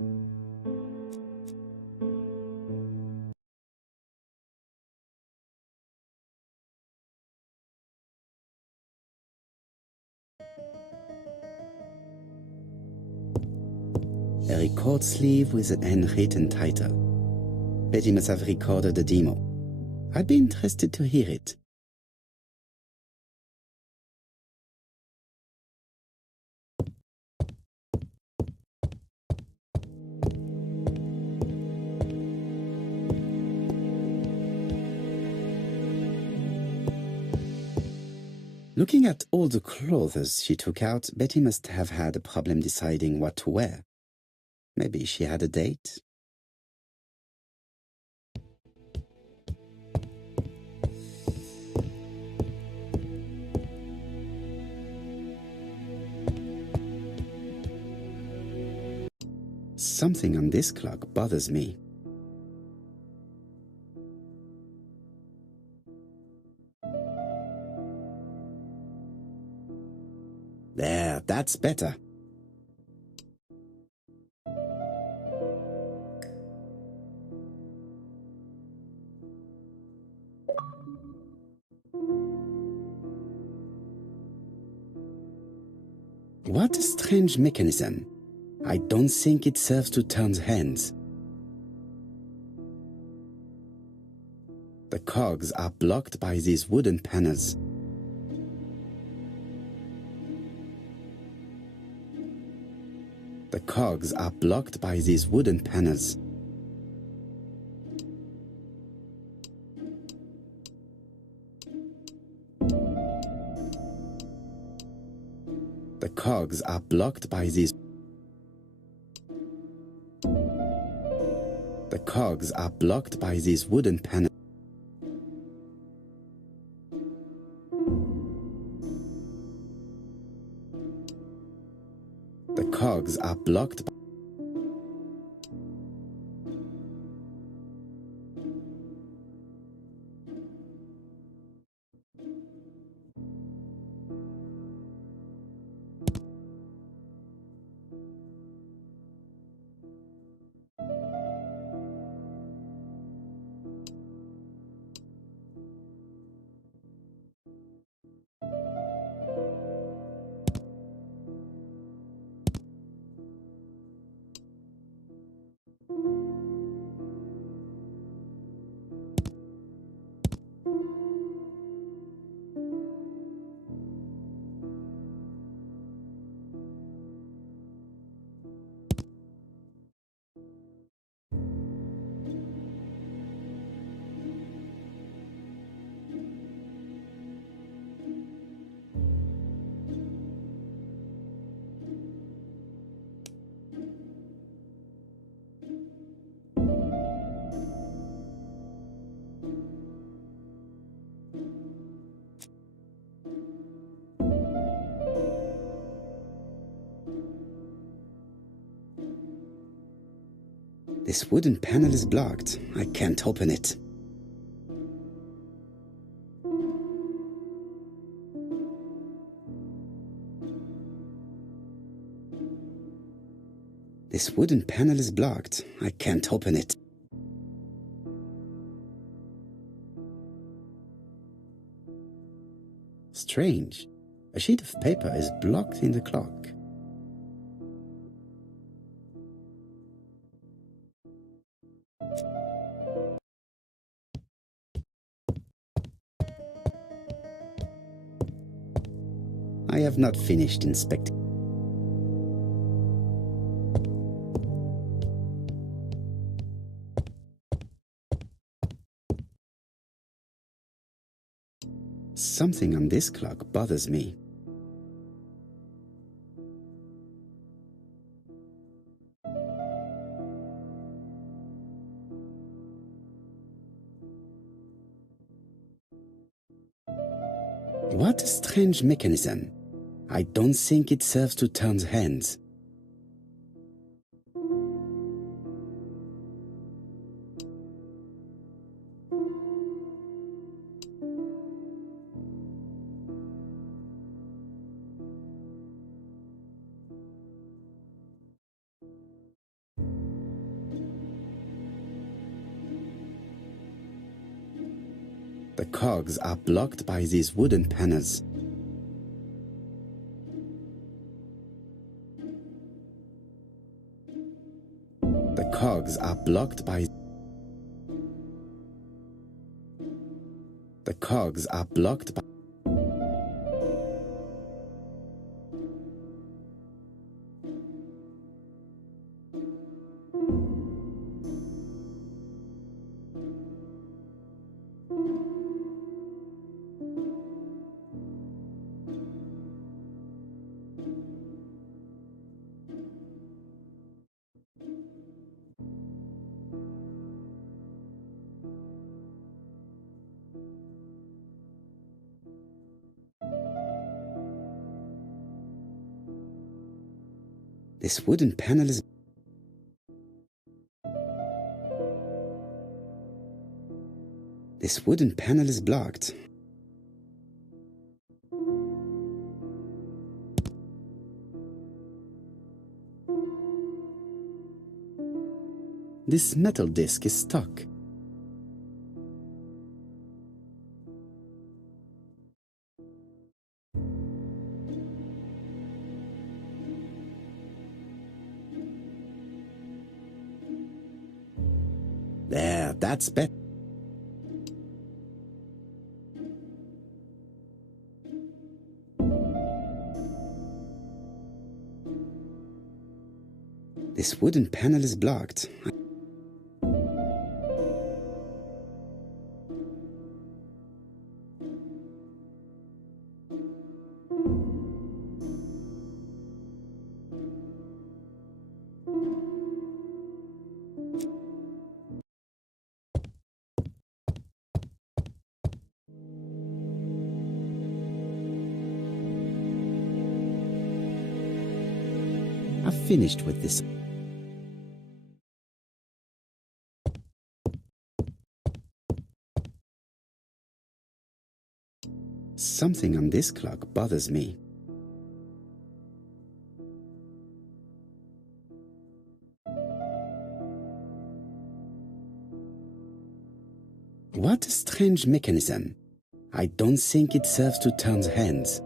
A record sleeve with an handwritten title. Betty must have recorded the demo. I'd be interested to hear it. Looking at all the clothes she took out, Betty must have had a problem deciding what to wear. Maybe she had a date? Something on this clock bothers me. There, that's better. What a strange mechanism. I don't think it serves to turn the hands. The cogs are blocked by these wooden panels. The cogs are blocked by these wooden panels. The cogs are blocked by these. The cogs are blocked by these wooden panels. The cogs are blocked by. This wooden panel is blocked. I can't open it. This wooden panel is blocked. I can't open it. Strange. A sheet of paper is blocked in the clock. I have not finished inspecting. Something on this clock bothers me. What a strange mechanism. I don't think it serves to turn the hands. The cogs are blocked by these wooden panels. The cogs are blocked by... The cogs are blocked by... This wooden panel is... This wooden panel is blocked. This metal disc is stuck. There, that's better. This wooden panel is blocked. I've finished with this. Something on this clock bothers me. What a strange mechanism. I don't think it serves to turn the hands.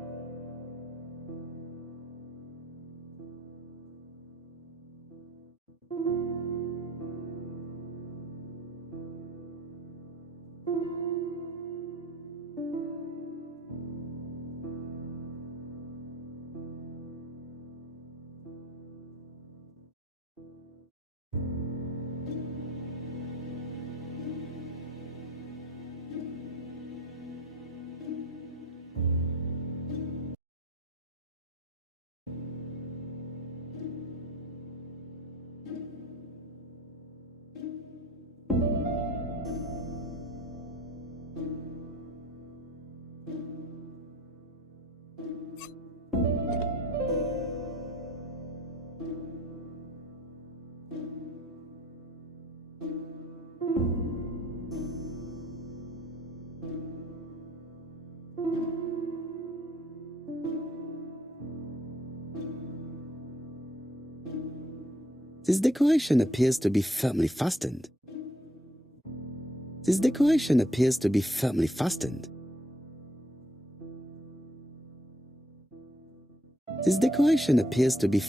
This decoration appears to be firmly fastened. This decoration appears to be firmly fastened. This decoration appears to be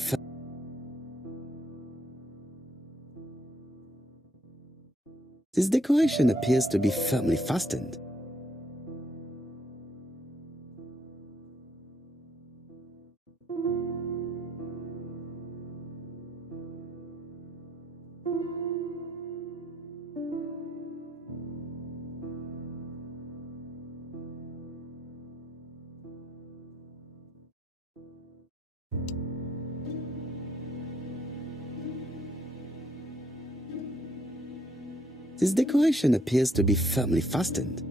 This decoration appears to be firmly fastened. This decoration appears to be firmly fastened.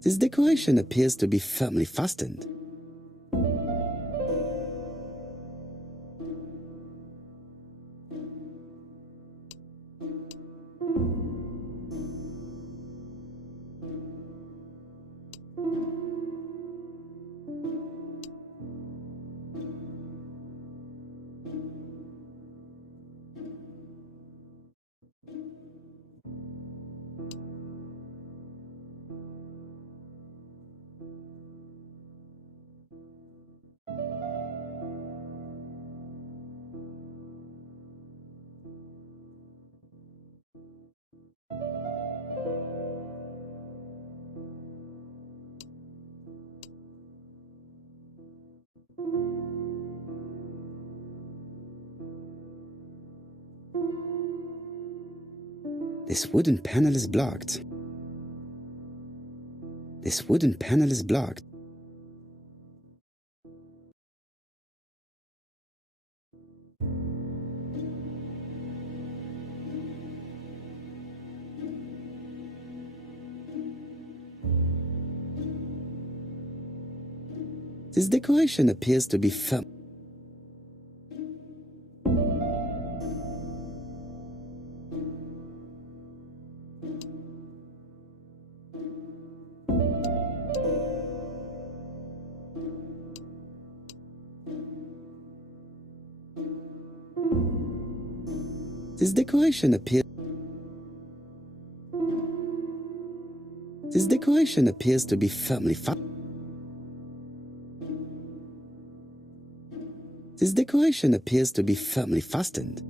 This decoration appears to be firmly fastened. This wooden panel is blocked. This wooden panel is blocked. This decoration appears to be firm. This decoration appears. This decoration appears to be firmly fastened. This decoration appears to be firmly fastened.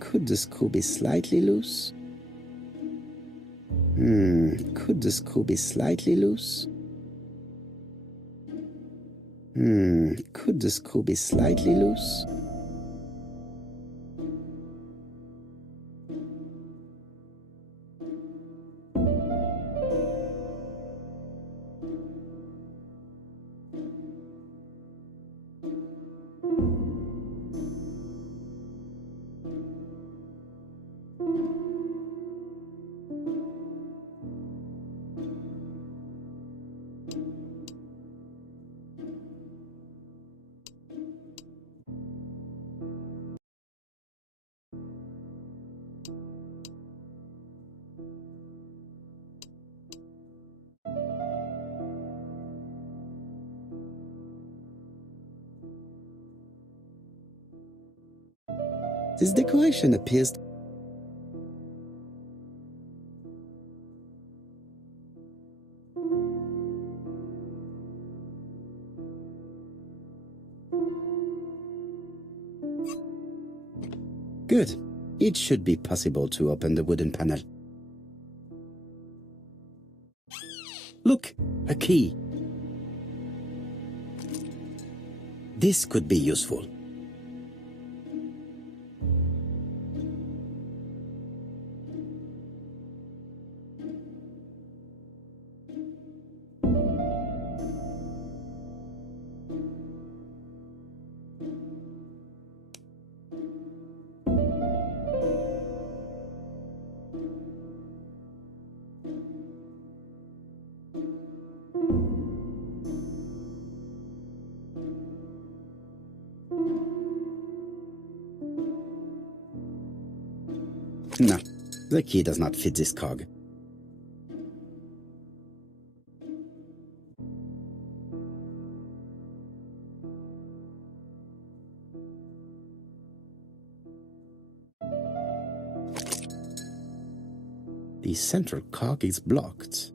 Could the screw be slightly loose? Could the screw be slightly loose? Could the screw be slightly loose? This decoration appears. Good. It should be possible to open the wooden panel. Look, a key. This could be useful. No, the key does not fit this cog. The central cog is blocked.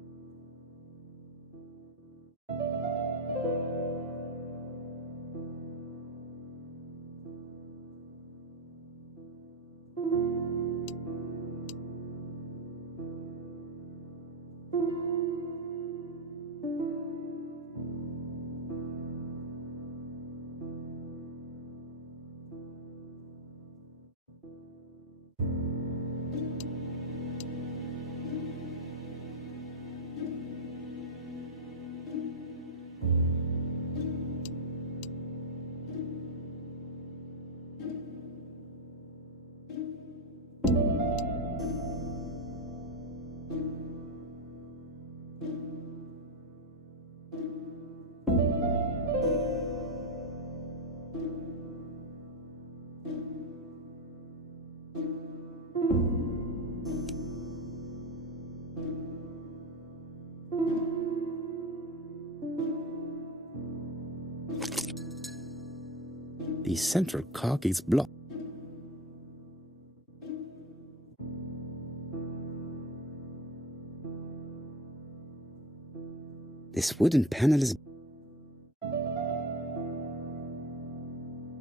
The central cock is blocked. This wooden panel is...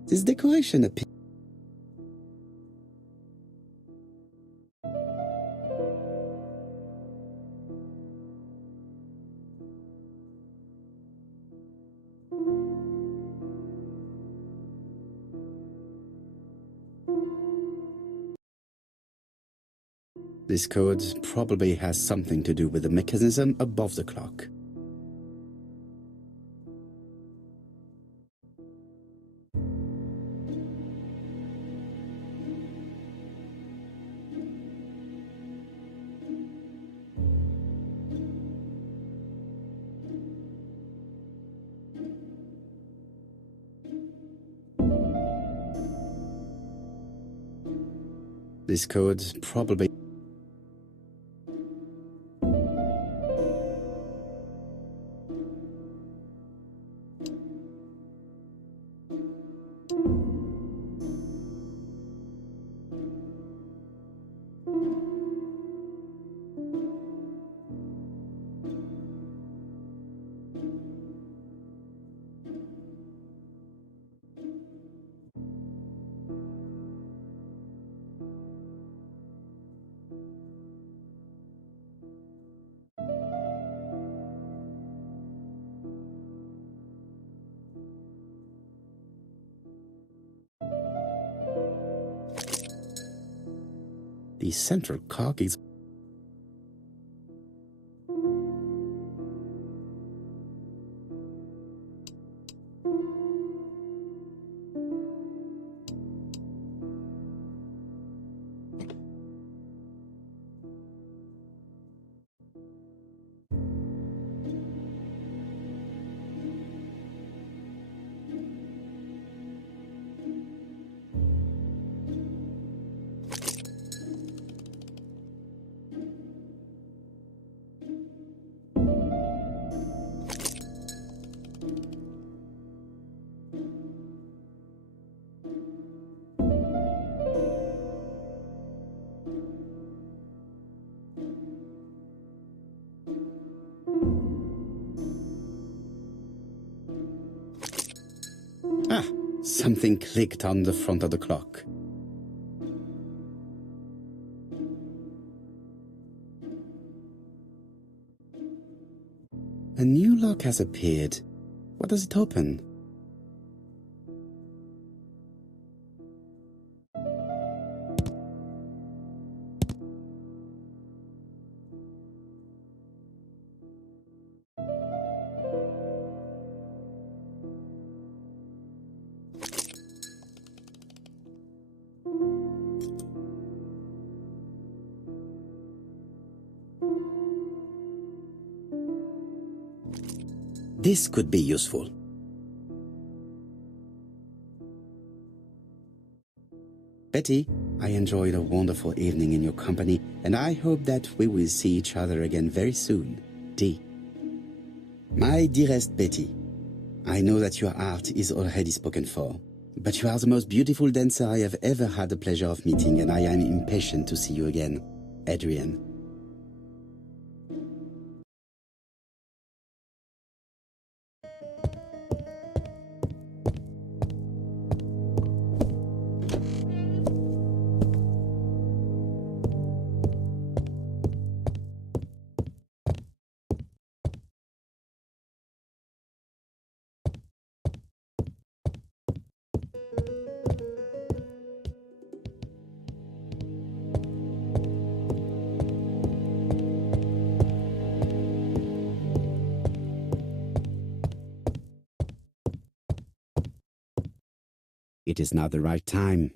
This decoration appears... This code probably has something to do with the mechanism above the clock. This code probably... The central cock is... Ah, something clicked on the front of the clock. A new lock has appeared. What does it open? This could be useful. Betty, I enjoyed a wonderful evening in your company, and I hope that we will see each other again very soon. D. My dearest Betty, I know that your art is already spoken for, but you are the most beautiful dancer I have ever had the pleasure of meeting, and I am impatient to see you again. Adrian. It is not the right time.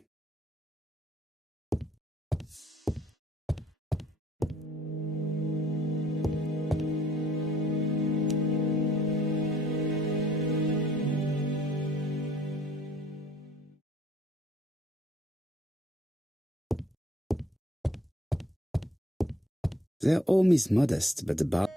Their home is modest, but the bar...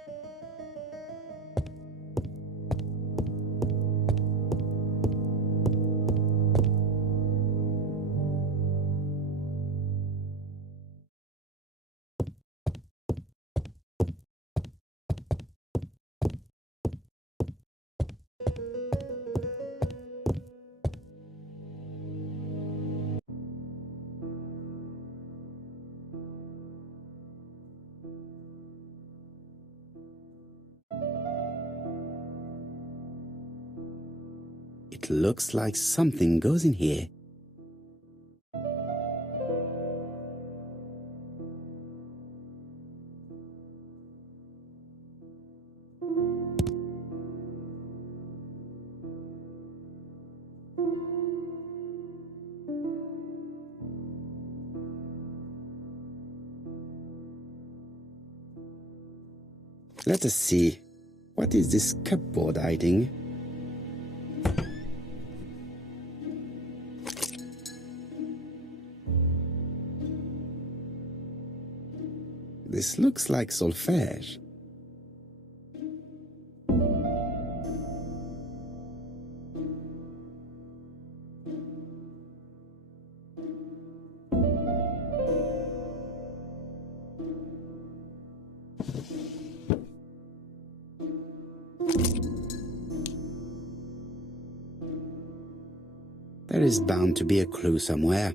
It looks like something goes in here. Let us see. What is this cupboard hiding? This looks like solfège. There is bound to be a clue somewhere.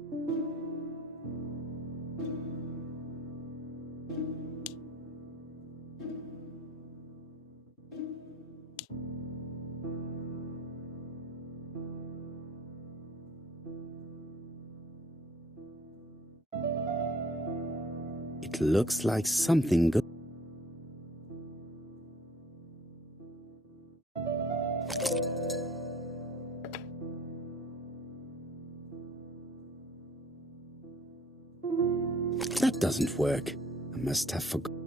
It looks like something goes. That doesn't work. I must have forgotten.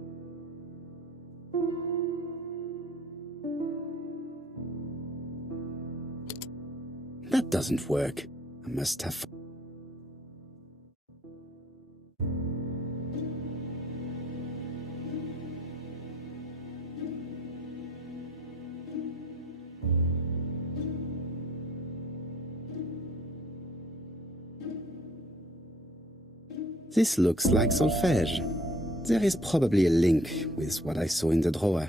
That doesn't work. I must have. This looks like solfège. There is probably a link with what I saw in the drawer.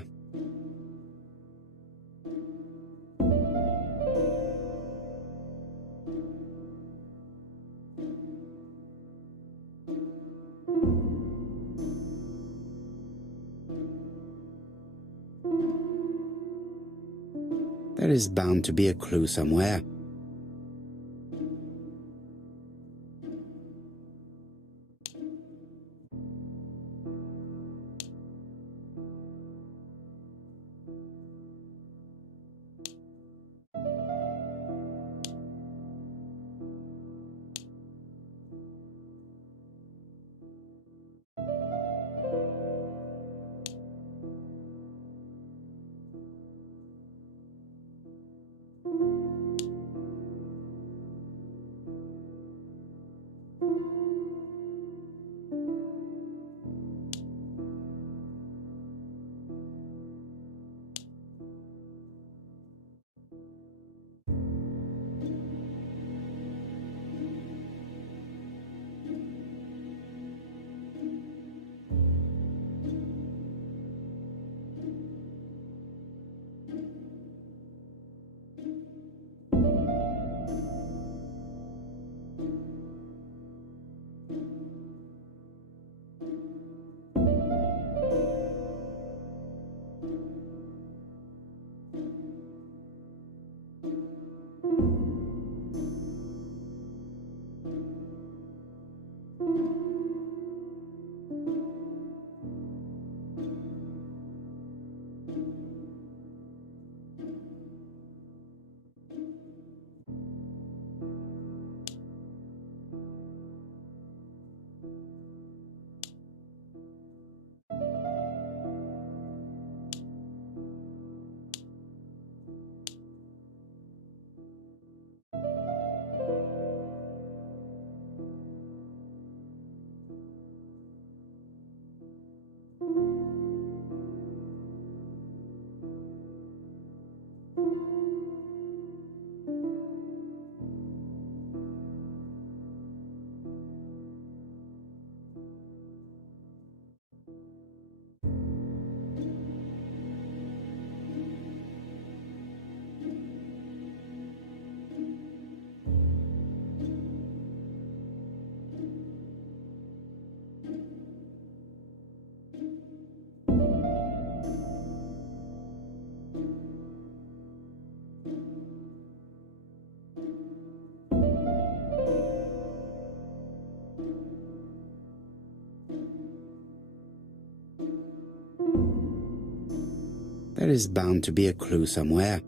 There is bound to be a clue somewhere. There is bound to be a clue somewhere.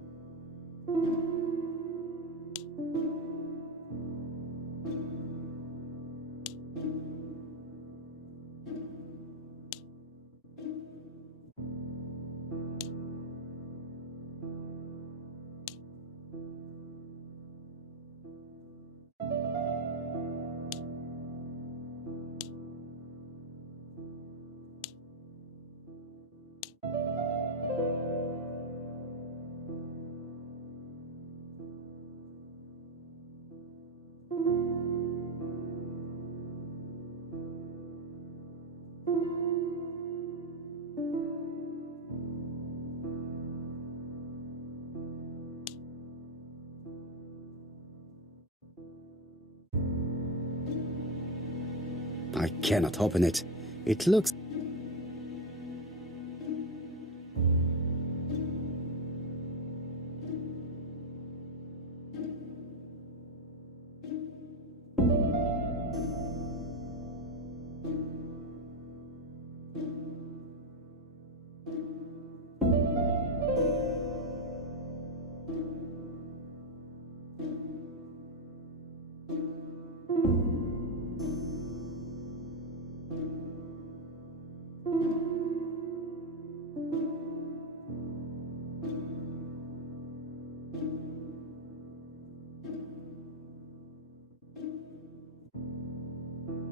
I cannot open it. It looks...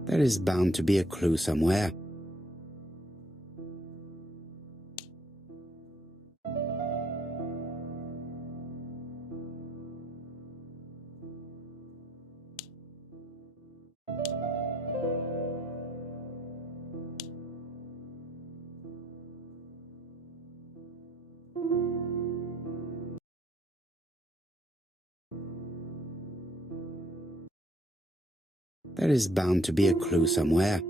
There is bound to be a clue somewhere. There is bound to be a clue somewhere.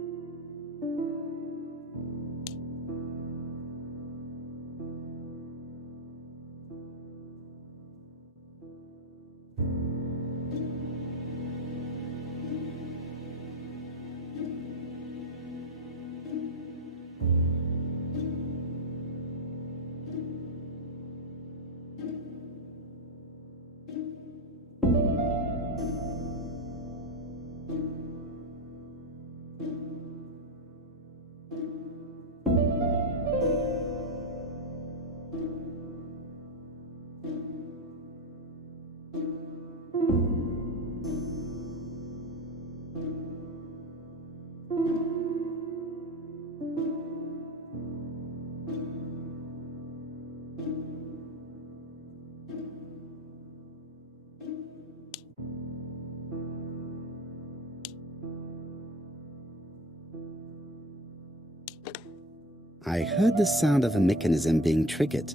I heard the sound of a mechanism being triggered.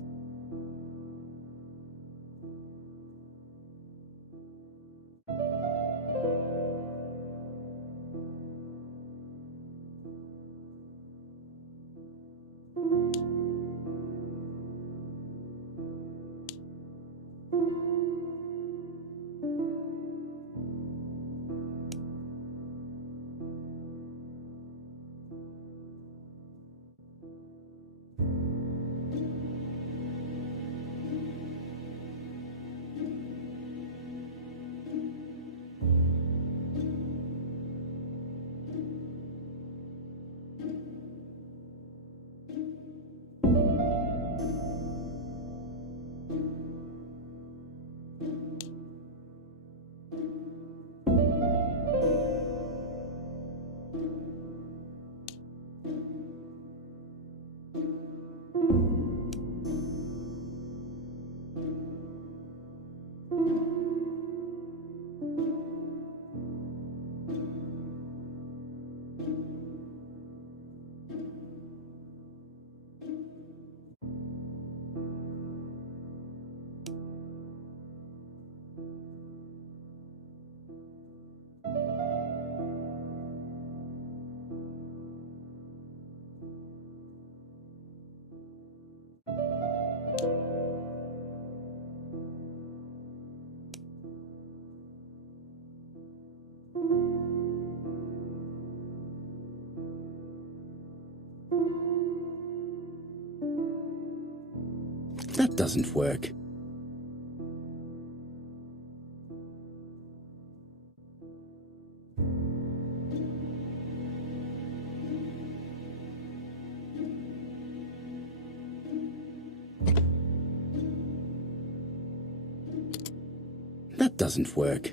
That doesn't work. That doesn't work.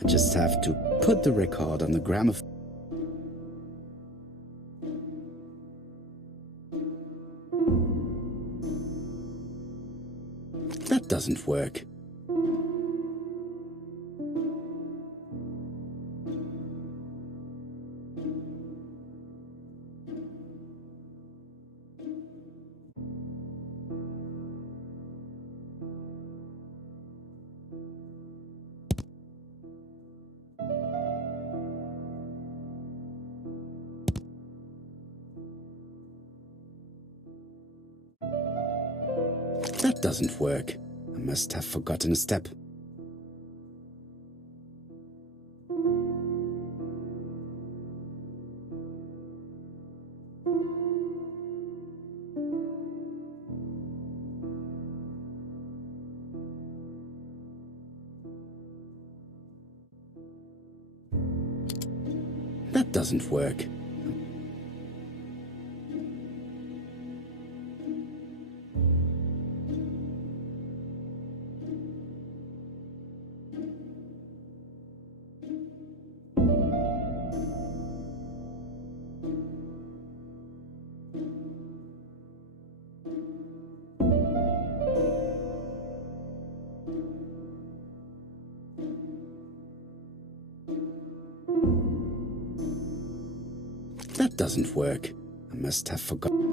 I just have to put the record on the gramophone. That doesn't work. That doesn't work. I must have forgotten a step. That doesn't work. That doesn't work. I must have forgotten.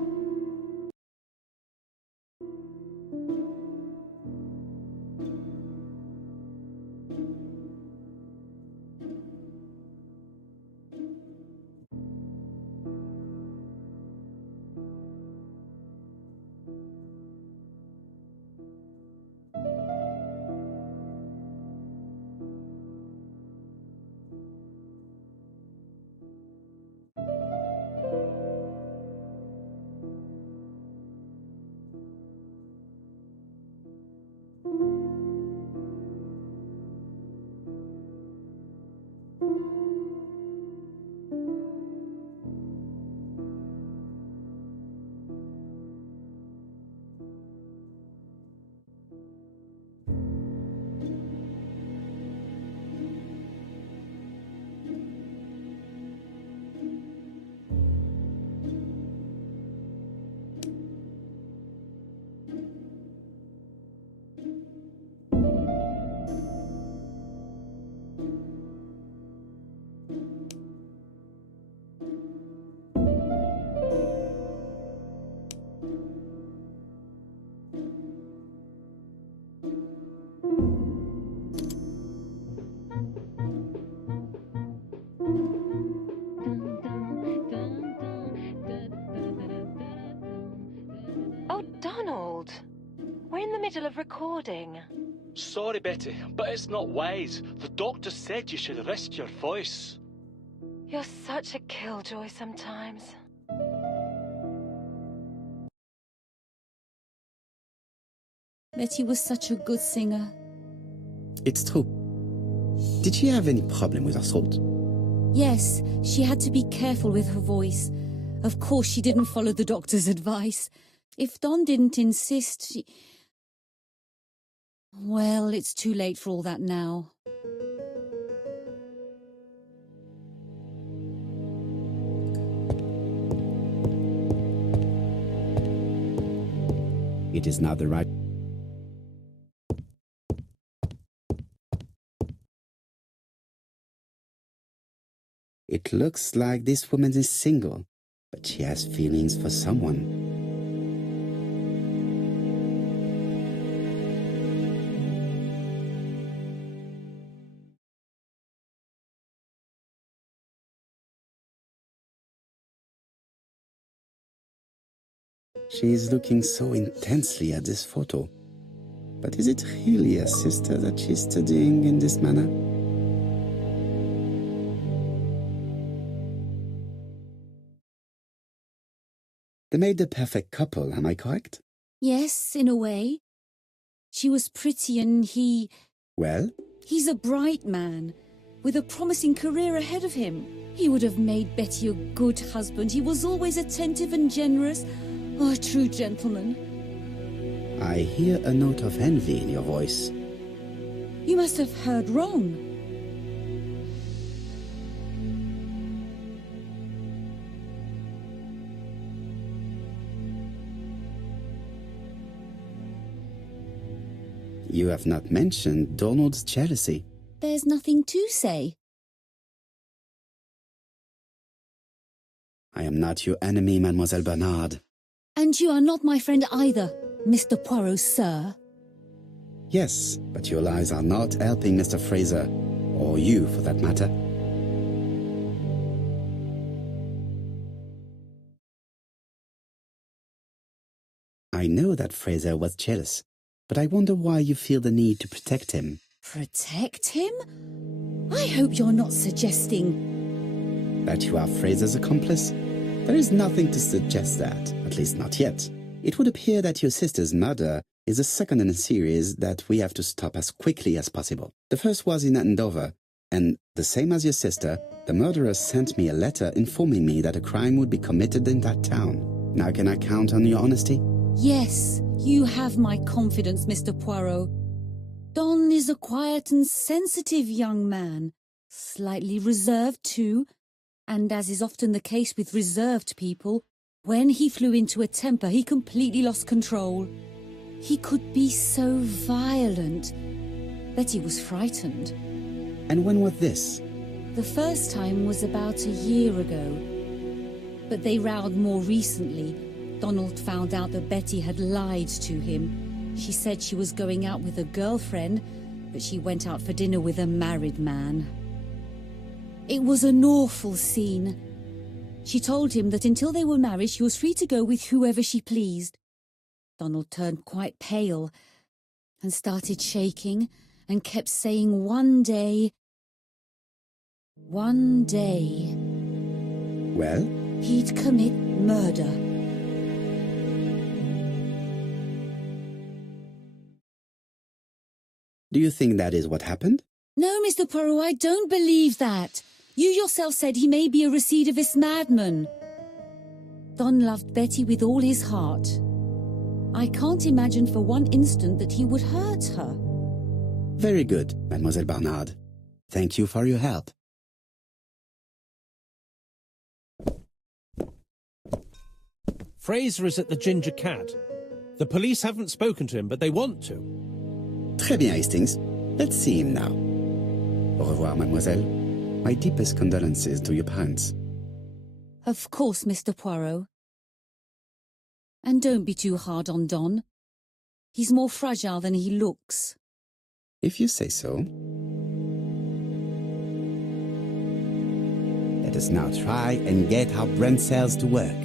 middle of recording. Sorry, Betty, but it's not wise. The doctor said you should rest your voice. You're such a killjoy sometimes. Betty was such a good singer. It's true. Did she have any problem with her throat? Yes, she had to be careful with her voice. Of course, she didn't follow the doctor's advice. If Don didn't insist, she... Well, it's too late for all that now. It is not the right... It looks like this woman is single, but she has feelings for someone. She is looking so intensely at this photo. But is it really a sister that she's studying in this manner? They made the perfect couple, am I correct? Yes, in a way. She was pretty and he... Well? He's a bright man, with a promising career ahead of him. He would have made Betty a good husband. He was always attentive and generous. Oh, a true gentleman. I hear a note of envy in your voice. You must have heard wrong. You have not mentioned Donald's jealousy. There's nothing to say. I am not your enemy, Mademoiselle Bernard. And you are not my friend either, Mr. Poirot, sir. Yes, but your lies are not helping Mr. Fraser, or you for that matter. I know that Fraser was jealous, but I wonder why you feel the need to protect him. Protect him? I hope you're not suggesting... That you are Fraser's accomplice? There is nothing to suggest that, at least not yet. It would appear that your sister's murder is the second in a series that we have to stop as quickly as possible. The first was in Andover, and the same as your sister, the murderer sent me a letter informing me that a crime would be committed in that town. Now can I count on your honesty? Yes, you have my confidence, Mr. Poirot. Don is a quiet and sensitive young man, slightly reserved too, and as is often the case with reserved people, when he flew into a temper, he completely lost control. He could be so violent. Betty was frightened. And when was this? The first time was about a year ago. But they rowed more recently. Donald found out that Betty had lied to him. She said she was going out with a girlfriend, but she went out for dinner with a married man. It was an awful scene. She told him that until they were married, she was free to go with whoever she pleased. Donald turned quite pale and started shaking and kept saying one day... Well? He'd commit murder. Do you think that is what happened? No, Mr. Poirot, I don't believe that. You yourself said he may be a recidivist madman. Don loved Betty with all his heart. I can't imagine for one instant that he would hurt her. Very good, Mademoiselle Bernard. Thank you for your help. Fraser is at the Ginger Cat. The police haven't spoken to him, but they want to. Très bien, Hastings. Let's see him now. Au revoir, mademoiselle. My deepest condolences to your parents. Of course, Mr. Poirot. And don't be too hard on Don. He's more fragile than he looks. If you say so. Let us now try and get our brain cells to work.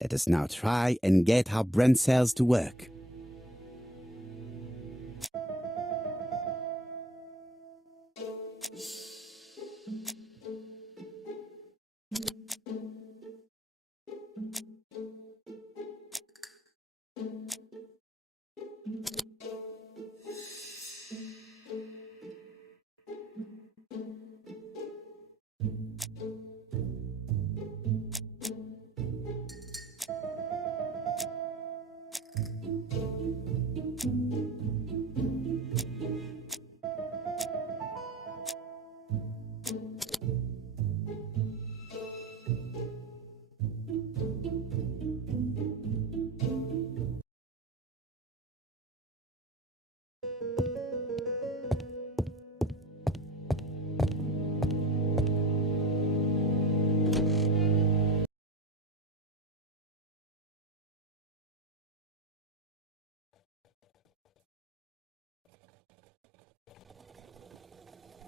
Let us now try and get our brain cells to work.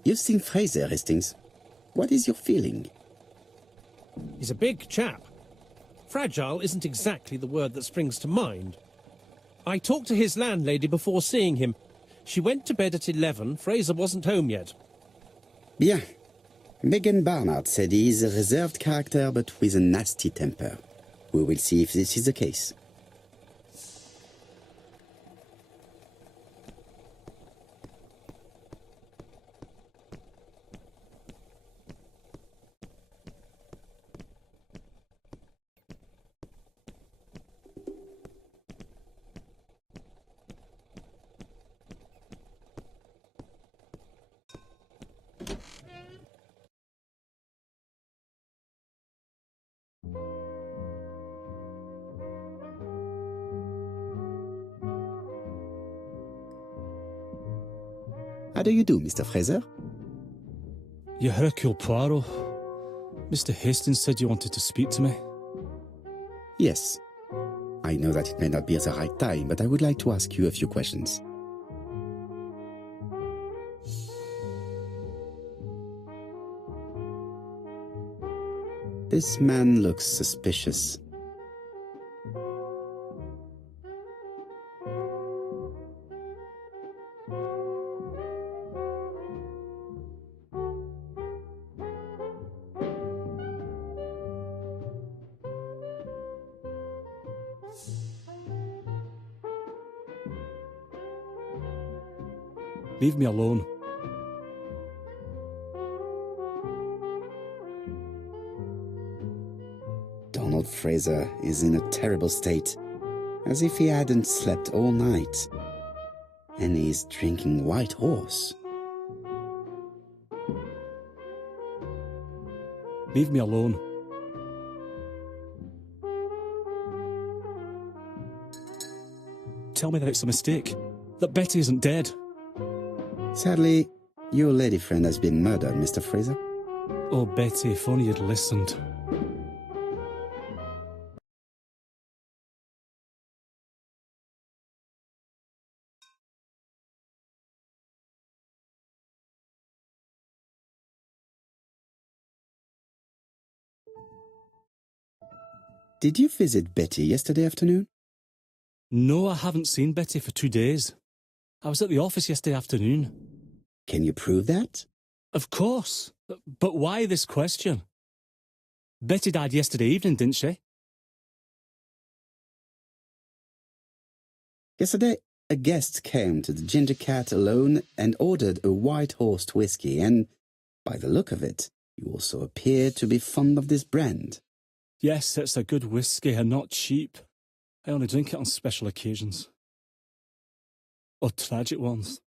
You've seen Fraser, Hastings. What is your feeling? He's a big chap. Fragile isn't exactly the word that springs to mind. I talked to his landlady before seeing him. She went to bed at 11. Fraser wasn't home yet. Bien. Megan Barnard said he is a reserved character but with a nasty temper. We will see if this is the case. How do you do, Mr. Fraser? You Hercule Poirot. Mr. Hastings said you wanted to speak to me. Yes. I know that it may not be at the right time, but I would like to ask you a few questions. This man looks suspicious. Leave me alone. Donald Fraser is in a terrible state, as if he hadn't slept all night. And he's drinking White Horse. Leave me alone. Tell me that it's a mistake, that Betty isn't dead. Sadly, your lady friend has been murdered, Mr. Fraser. Oh, Betty, if only you'd listened. Did you visit Betty yesterday afternoon? No, I haven't seen Betty for 2 days. I was at the office yesterday afternoon. Can you prove that? Of course. But why this question? Betty died yesterday evening, didn't she? Yesterday, a guest came to the Ginger Cat alone and ordered a White Horse whiskey, and by the look of it, you also appear to be fond of this brand. Yes, it's a good whiskey and not cheap. I only drink it on special occasions. Or tragic ones.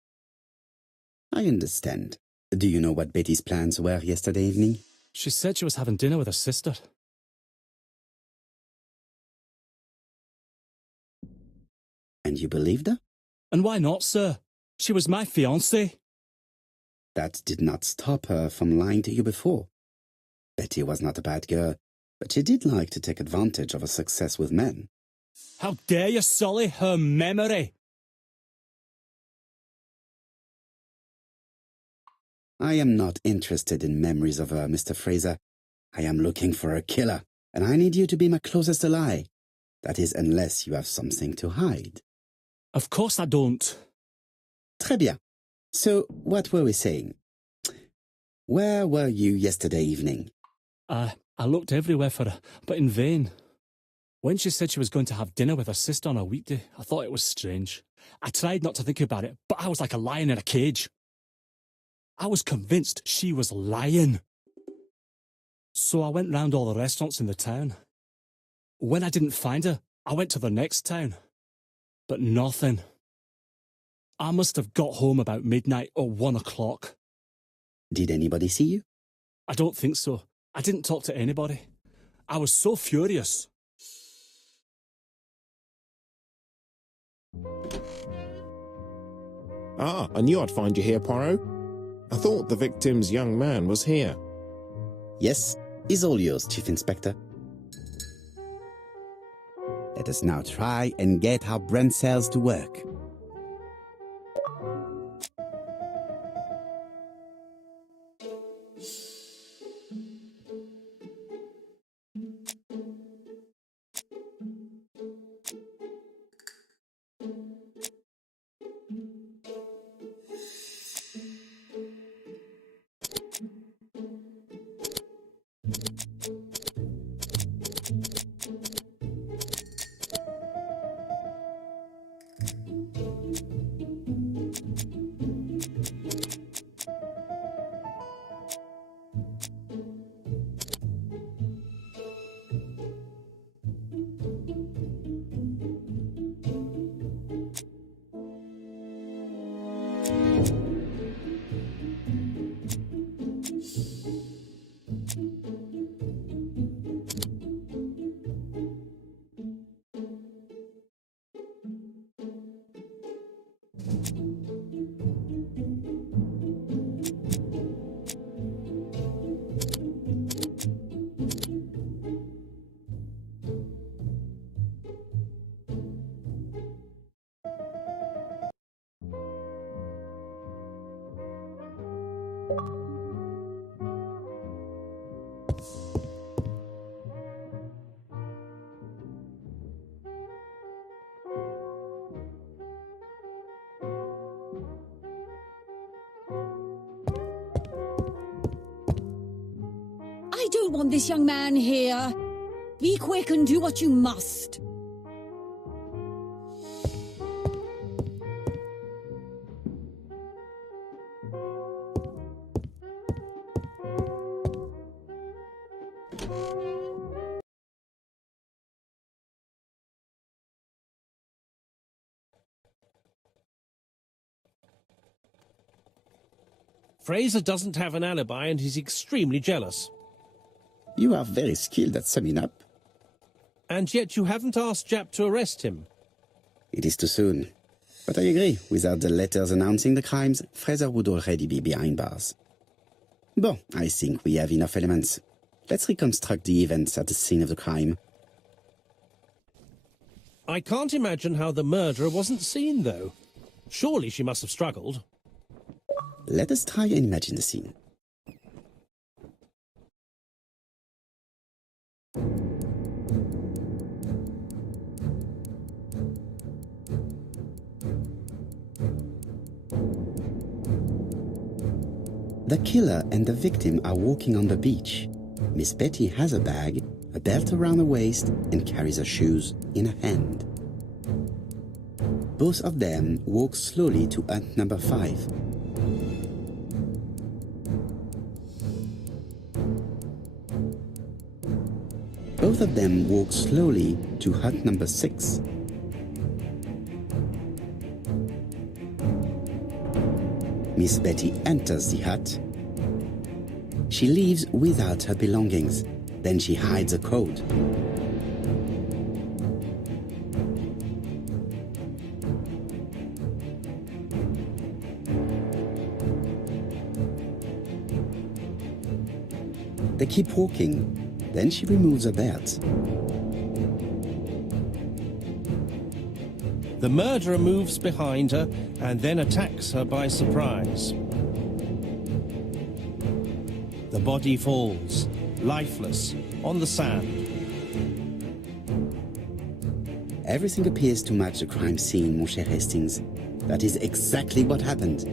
I understand. Do you know what Betty's plans were yesterday evening? She said she was having dinner with her sister. And you believed her? And why not, sir? She was my fiancée. That did not stop her from lying to you before. Betty was not a bad girl, but she did like to take advantage of her success with men. How dare you sully her memory? I am not interested in memories of her, Mr. Fraser. I am looking for a killer, and I need you to be my closest ally. That is, unless you have something to hide. Of course I don't. Très bien. So, what were we saying? Where were you yesterday evening? I looked everywhere for her, but in vain. When she said she was going to have dinner with her sister on a weekday, I thought it was strange. I tried not to think about it, but I was like a lion in a cage. I was convinced she was lying. So I went round all the restaurants in the town. When I didn't find her, I went to the next town. But nothing. I must have got home about midnight or 1 o'clock. Did anybody see you? I don't think so. I didn't talk to anybody. I was so furious. Ah, I knew I'd find you here, Poirot. I thought the victim's young man was here. Yes, is all yours, Chief Inspector. Let us now try and get our brain cells to work. I don't want this young man here. Be quick and do what you must. Fraser doesn't have an alibi and he's extremely jealous. You are very skilled at summing up. And yet you haven't asked Japp to arrest him. It is too soon. But I agree, without the letters announcing the crimes, Fraser would already be behind bars. Bon, I think we have enough elements. Let's reconstruct the events at the scene of the crime. I can't imagine how the murderer wasn't seen, though. Surely she must have struggled. Let us try and imagine the scene. The killer and the victim are walking on the beach. Miss Betty has a bag, a belt around her waist, and carries her shoes in her hand. Both of them walk slowly to hut number 5. Both of them walk slowly to hut number 6. Miss Betty enters the hut. She leaves without her belongings. Then she hides a coat. They keep walking. Then she removes her belt. The murderer moves behind her and then attacks her by surprise. The body falls, lifeless, on the sand. Everything appears to match the crime scene, mon cher Hastings. That is exactly what happened.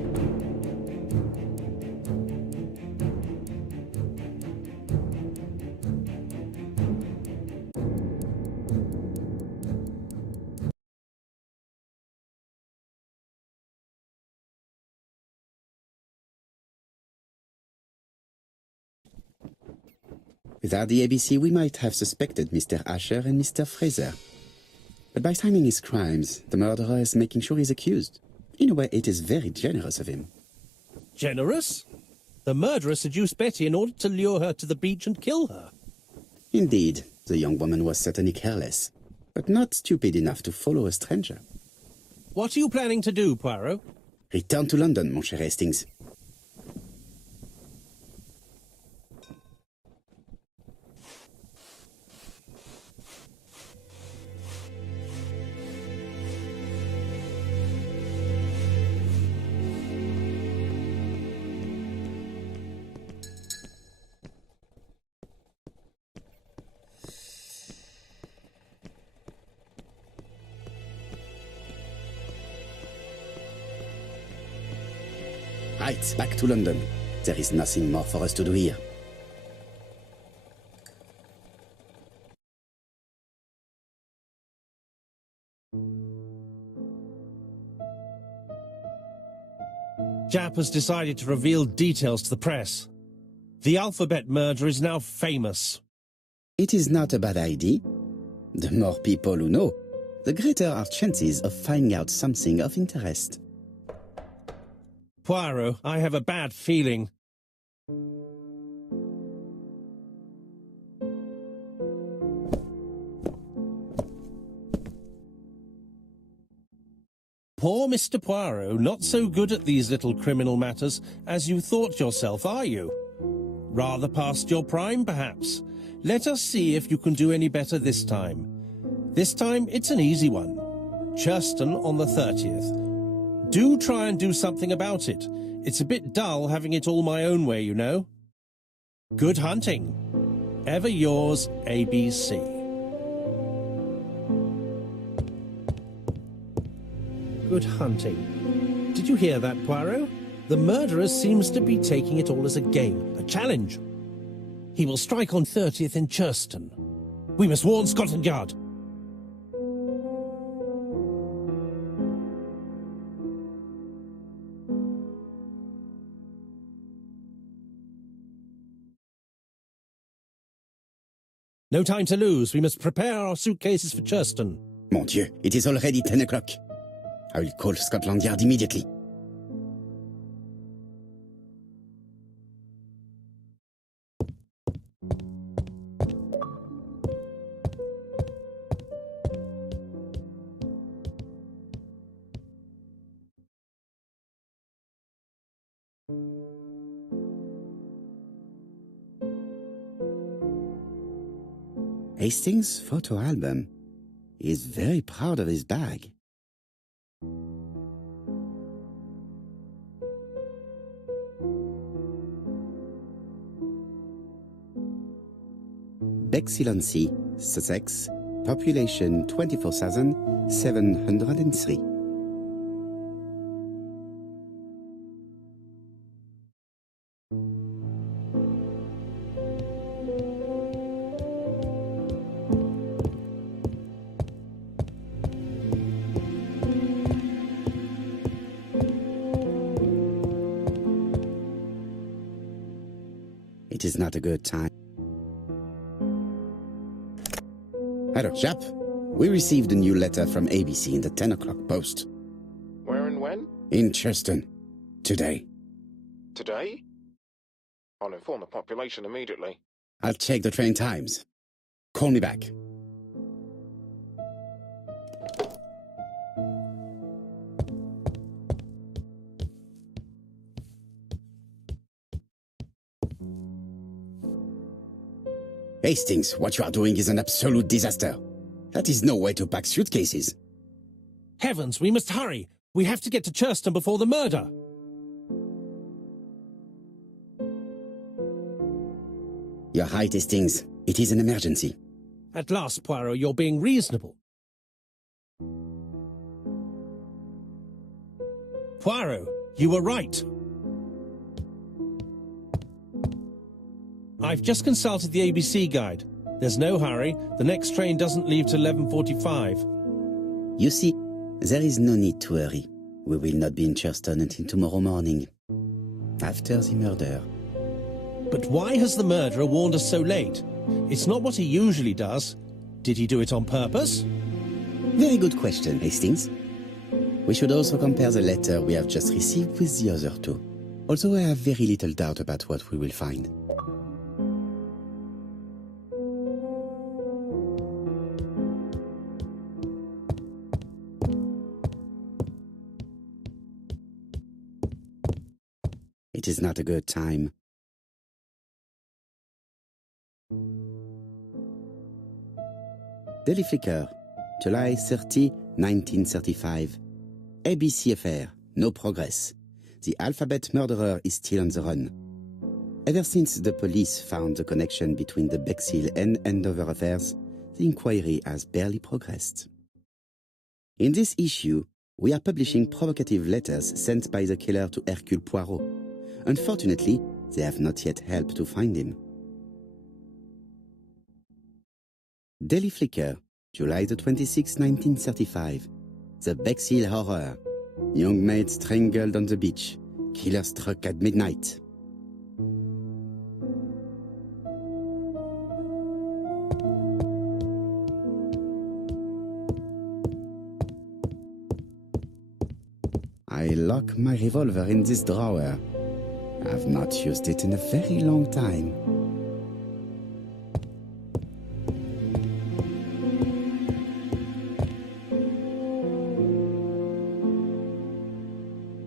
Without the ABC, we might have suspected Mr. Asher and Mr. Fraser. But by signing his crimes, the murderer is making sure he's accused. In a way, it is very generous of him. Generous? The murderer seduced Betty in order to lure her to the beach and kill her. Indeed, the young woman was certainly careless, but not stupid enough to follow a stranger. What are you planning to do, Poirot? Return to London, mon cher Hastings. Right, back to London. There is nothing more for us to do here. Japp has decided to reveal details to the press. The alphabet murder is now famous. It is not a bad idea. The more people who know, the greater our chances of finding out something of interest. Poirot, I have a bad feeling. Poor Mr. Poirot, not so good at these little criminal matters as you thought yourself, are you? Rather past your prime, perhaps. Let us see if you can do any better this time. This time, it's an easy one. Churston on the 30th. Do try and do something about it. It's a bit dull having it all my own way, you know. Good hunting. Ever yours, ABC. Good hunting. Did you hear that, Poirot? The murderer seems to be taking it all as a game, a challenge. He will strike on 30th in Churston. We must warn Scotland Yard. No time to lose. We must prepare our suitcases for Churston. Mon Dieu, it is already 10 o'clock. I will call Scotland Yard immediately. Hastings' photo album. He is very proud of his bag. Bexillancy, Sussex, population 24,703. It is not a good time. Hello, Japp. We received a new letter from ABC in the 10 o'clock post. Where and when? In Churston. Today. Today? I'll inform the population immediately. I'll check the train times. Call me back. Hastings, what you are doing is an absolute disaster. That is no way to pack suitcases. Heavens, we must hurry. We have to get to Churston before the murder. You're right, Hastings. It is an emergency. At last, Poirot, you're being reasonable. Poirot, you were right. I've just consulted the ABC guide. There's no hurry. The next train doesn't leave till 11:45. You see, there is no need to hurry. We will not be in Churston until tomorrow morning, after the murder. But why has the murderer warned us so late? It's not what he usually does. Did he do it on purpose? Very good question, Hastings. We should also compare the letter we have just received with the other two. Although I have very little doubt about what we will find. It is not a good time. Daily Flicker, July 30, 1935. ABC affair, no progress. The alphabet murderer is still on the run. Ever since the police found the connection between the Bexhill and Andover affairs, the inquiry has barely progressed. In this issue, we are publishing provocative letters sent by the killer to Hercule Poirot. Unfortunately, they have not yet helped to find him. Daily Flicker, July the 26th, 1935. The Bexhill Horror. Young maid strangled on the beach. Killer struck at midnight. I lock my revolver in this drawer. I've not used it in a very long time.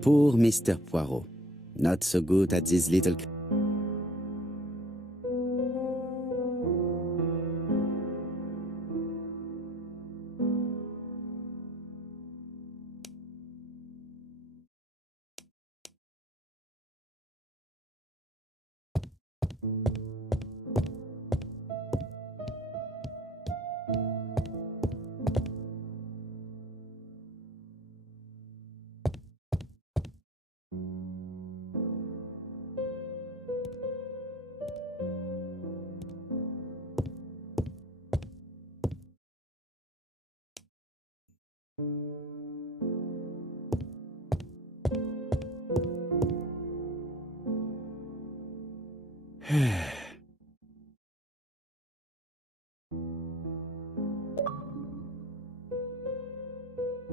Poor Mr. Poirot. Not so good at this little...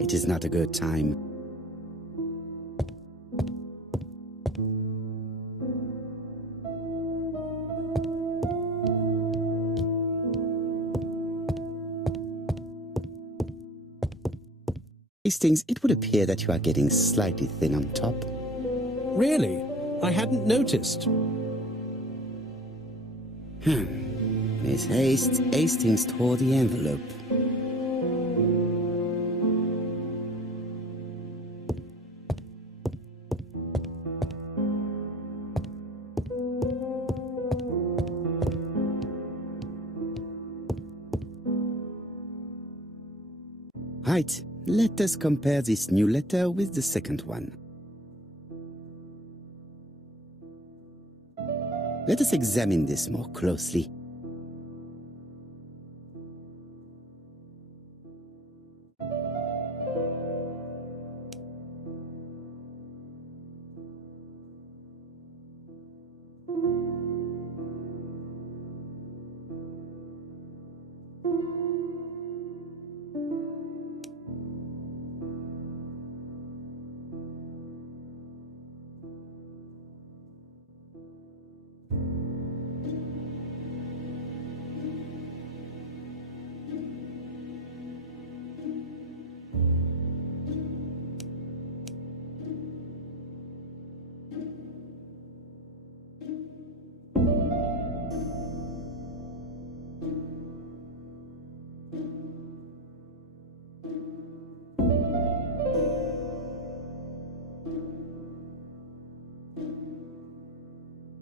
It is not a good time. Hastings, it would appear that you are getting slightly thin on top. Really? I hadn't noticed. Miss Hastings tore the envelope. Right, let us compare this new letter with the second one. Let us examine this more closely.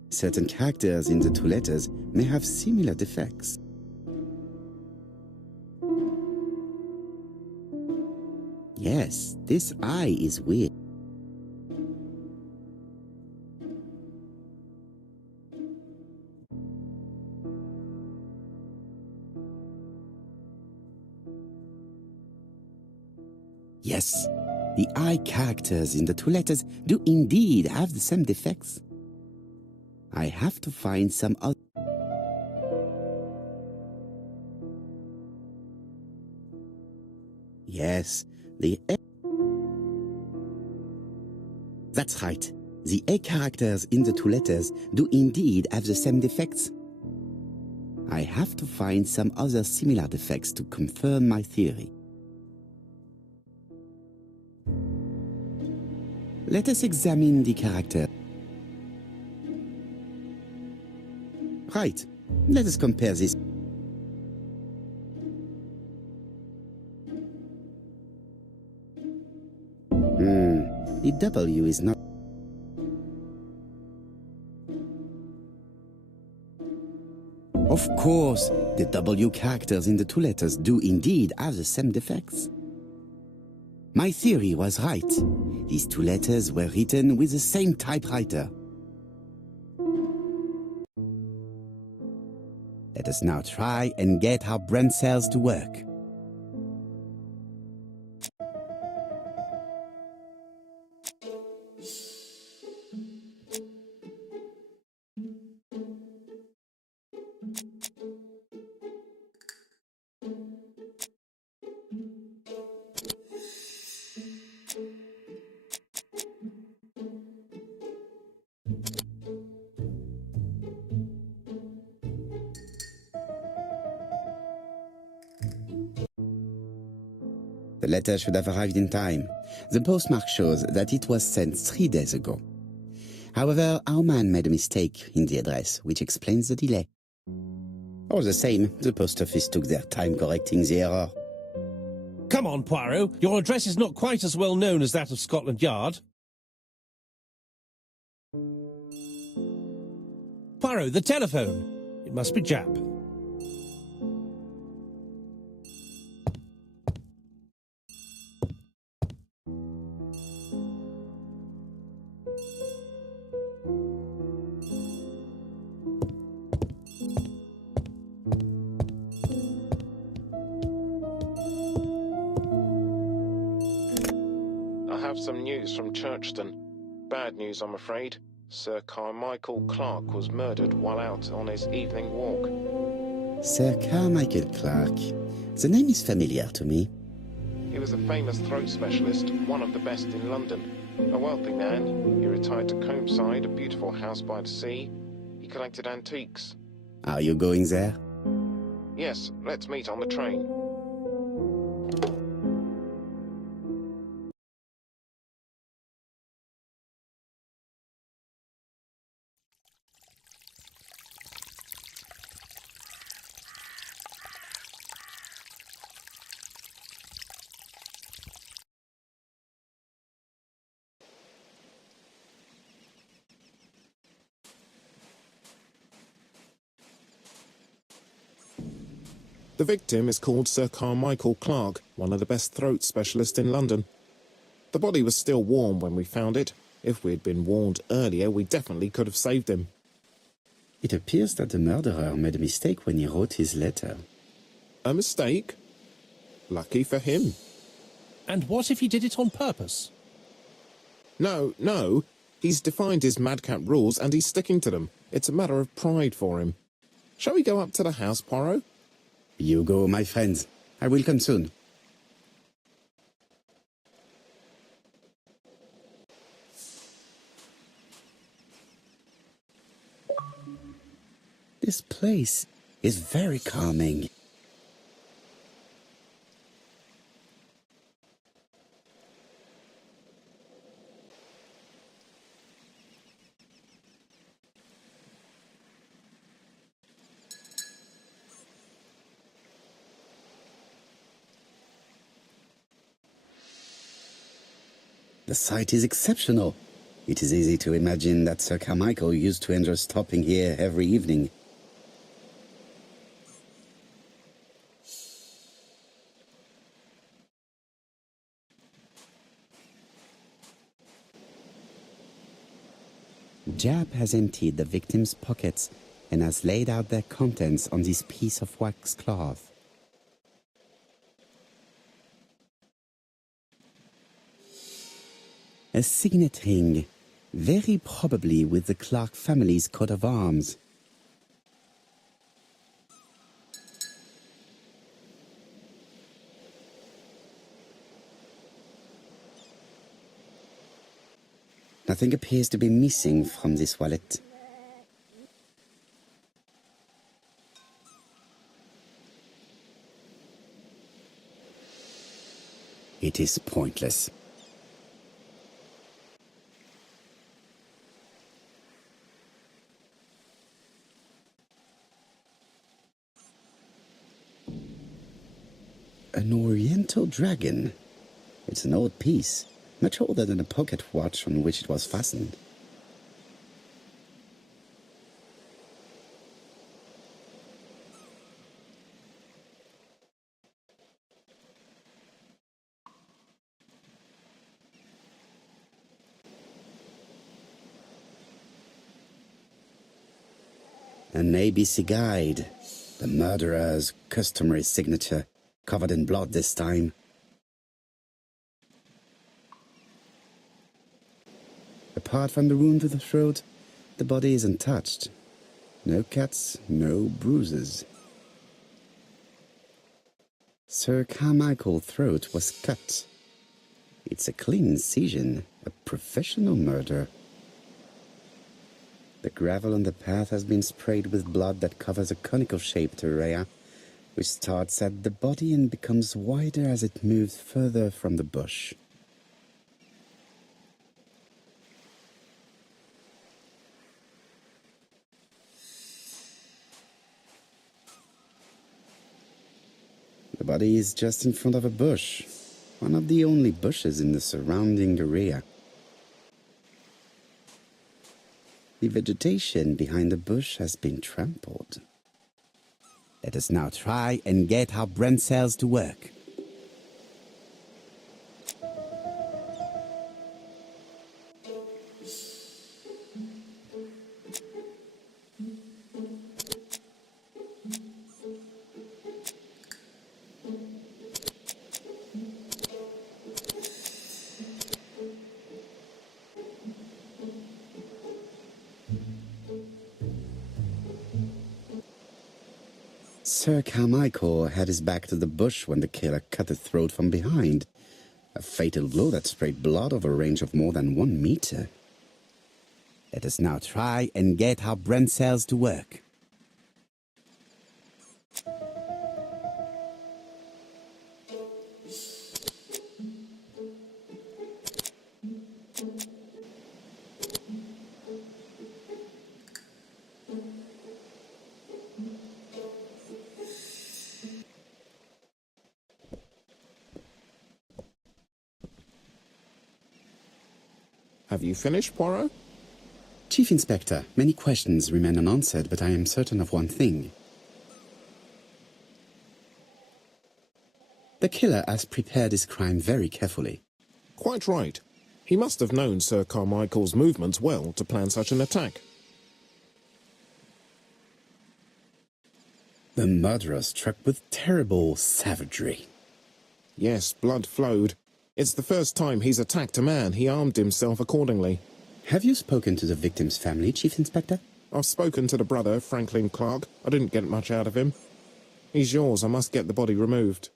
Certain characters in the two letters may have similar defects. Yes, this I is weird. Yes, the I characters in the two letters do indeed have the same defects. I have to find some other... Yes, the A... That's right. The A characters in the two letters do indeed have the same defects. I have to find some other similar defects to confirm my theory. Let us examine the character. Right, let us compare this. The W is not... Of course, the W characters in the two letters do indeed have the same defects. My theory was right. These two letters were written with the same typewriter. Let us now try and get our brain cells to work. The letter should have arrived in time. The postmark shows that it was sent 3 days ago. However, our man made a mistake in the address, which explains the delay. All the same, the post office took their time correcting the error. Come on, Poirot. Your address is not quite as well known as that of Scotland Yard. Poirot, the telephone. It must be Jap. Some news from Churchton. Bad news, I'm afraid. Sir Carmichael Clark was murdered while out on his evening walk. Sir Carmichael Clark. The name is familiar to me. He was a famous throat specialist, one of the best in London. A wealthy man, he retired to Combside, a beautiful house by the sea. He collected antiques. Are you going there? Yes, let's meet on the train. The victim is called Sir Carmichael Clark, one of the best throat specialists in London. The body was still warm when we found it. If we'd been warned earlier, we definitely could have saved him. It appears that the murderer made a mistake when he wrote his letter. A mistake? Lucky for him. And what if he did it on purpose? No. He's defined his madcap rules and he's sticking to them. It's a matter of pride for him. Shall we go up to the house, Poirot? You go, my friends. I will come soon. This place is very calming. The site is exceptional. It is easy to imagine that Sir Carmichael used to enjoy stopping here every evening. Jap has emptied the victim's pockets and has laid out their contents on this piece of wax cloth. A signet ring, very probably with the Clark family's coat of arms. Nothing appears to be missing from this wallet. It is pointless. An oriental dragon. It's an old piece, much older than the pocket watch on which it was fastened. An ABC guide. The murderer's customary signature, covered in blood this time. Apart from the wound to the throat, the body is untouched. No cuts, no bruises. Sir Carmichael's throat was cut. It's a clean incision, a professional murder. The gravel on the path has been sprayed with blood that covers a conical-shaped area, which starts at the body and becomes wider as it moves further from the bush. The body is just in front of a bush, one of the only bushes in the surrounding area. The vegetation behind the bush has been trampled. Let us now try and get our brain cells to work. Sir Carmichael had his back to the bush when the killer cut the throat from behind. A fatal blow that sprayed blood over a range of more than 1 meter. Let us now try and get our brain cells to work. Have you finished, Poirot? Chief Inspector, many questions remain unanswered, but I am certain of one thing. The killer has prepared his crime very carefully. Quite right. He must have known Sir Carmichael's movements well to plan such an attack. The murderer struck with terrible savagery. Yes, blood flowed. It's the first time he's attacked a man. He armed himself accordingly. Have you spoken to the victim's family, Chief Inspector? I've spoken to the brother, Franklin Clark. I didn't get much out of him. He's yours. I must get the body removed.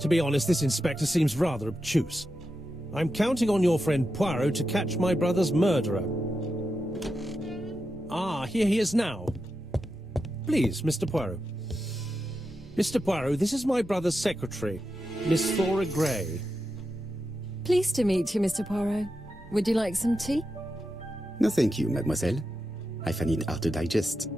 To be honest, this inspector seems rather obtuse. I'm counting on your friend Poirot to catch my brother's murderer. Ah, here he is now. Please, Mr. Poirot. Mr. Poirot, this is my brother's secretary, Miss Thora Gray. Pleased to meet you, Mr. Poirot. Would you like some tea? No, thank you, mademoiselle. I find it hard to digest.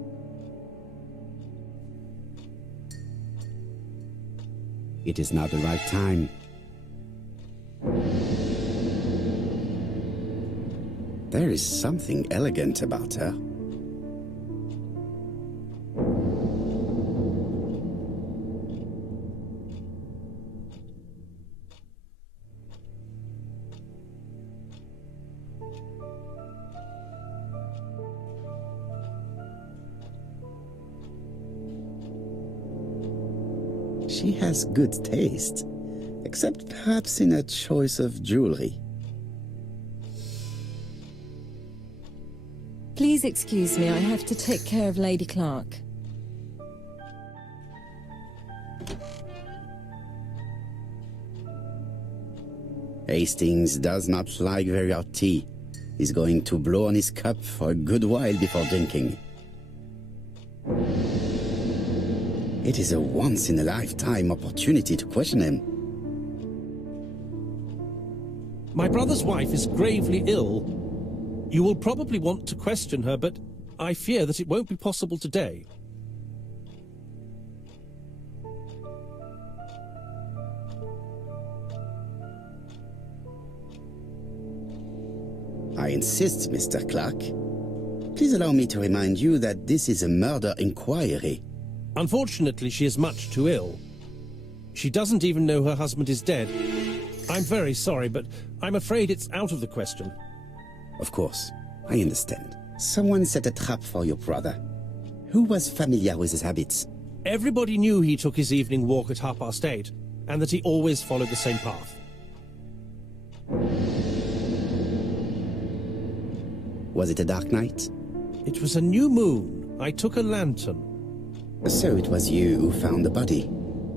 It is now the right time. There is something elegant about her. She has good taste, except perhaps in her choice of jewelry. Please excuse me, I have to take care of Lady Clark. Hastings does not like very hot tea. He's going to blow on his cup for a good while before drinking. It is a once-in-a-lifetime opportunity to question him. My brother's wife is gravely ill. You will probably want to question her, but I fear that it won't be possible today. I insist, Mr. Clark. Please allow me to remind you that this is a murder inquiry. Unfortunately, she is much too ill. She doesn't even know her husband is dead. I'm very sorry, but I'm afraid it's out of the question. Of course, I understand. Someone set a trap for your brother. Who was familiar with his habits? Everybody knew he took his evening walk at 8:30, and that he always followed the same path. Was it a dark night? It was a new moon. I took a lantern. So it was you who found the body?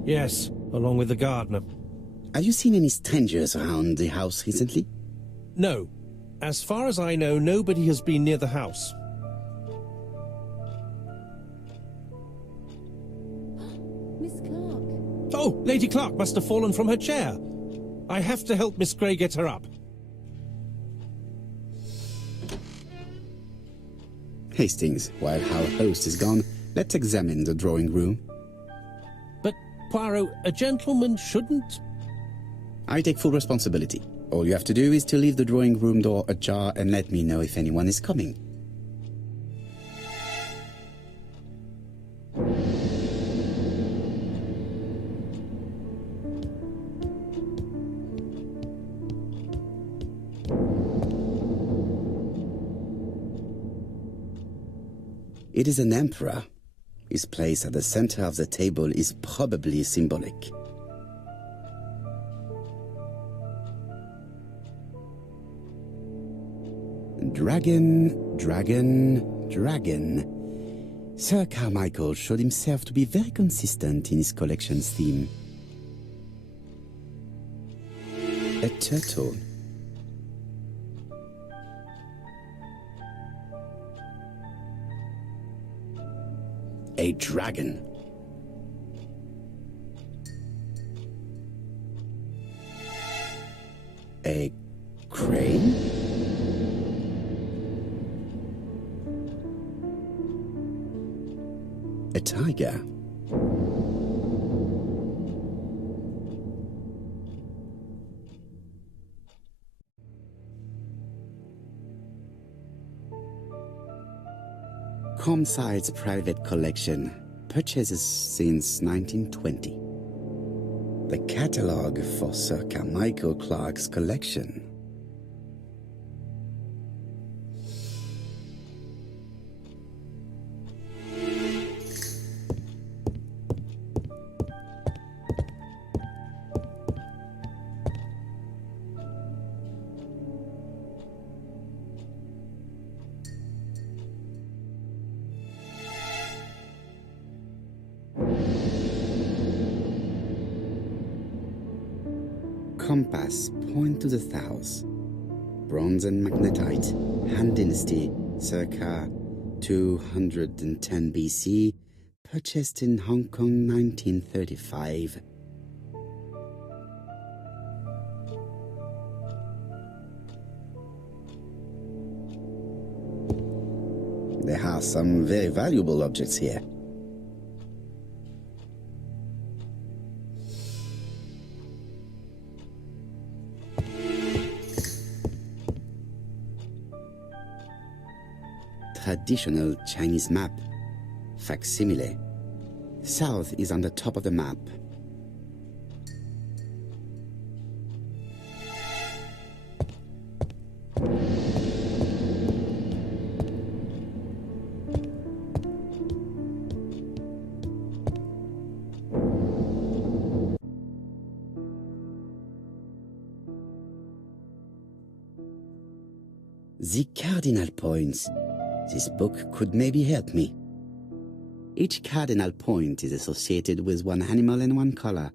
Yes, along with the gardener. Have you seen any strangers around the house recently? No. As far as I know, nobody has been near the house. Miss Clark. Oh, Lady Clark must have fallen from her chair. I have to help Miss Grey get her up. Hastings, while our host is gone, let's examine the drawing room. But, Poirot, a gentleman shouldn't... I take full responsibility. All you have to do is to leave the drawing room door ajar and let me know if anyone is coming. It is an emperor. His place at the center of the table is probably symbolic. Dragon, dragon, dragon. Sir Carmichael showed himself to be very consistent in his collection's theme. A turtle. A dragon. A crane? A tiger. Comside's private collection, purchases since 1920. The catalogue for Sir Carmichael Clark's collection. Compass, point to the south. Bronze and magnetite, Han Dynasty, circa 210 BC, purchased in Hong Kong 1935. There are some very valuable objects here. Traditional Chinese map. Facsimile. South is on the top of the map. The cardinal points. This book could maybe help me. Each cardinal point is associated with one animal and one color.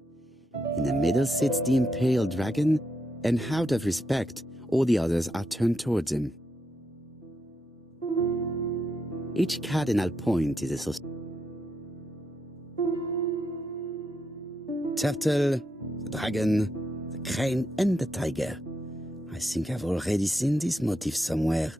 In the middle sits the imperial dragon, and out of respect, all the others are turned towards him. Each cardinal point is associated. Turtle, the dragon, the crane, and the tiger. I think I've already seen this motif somewhere.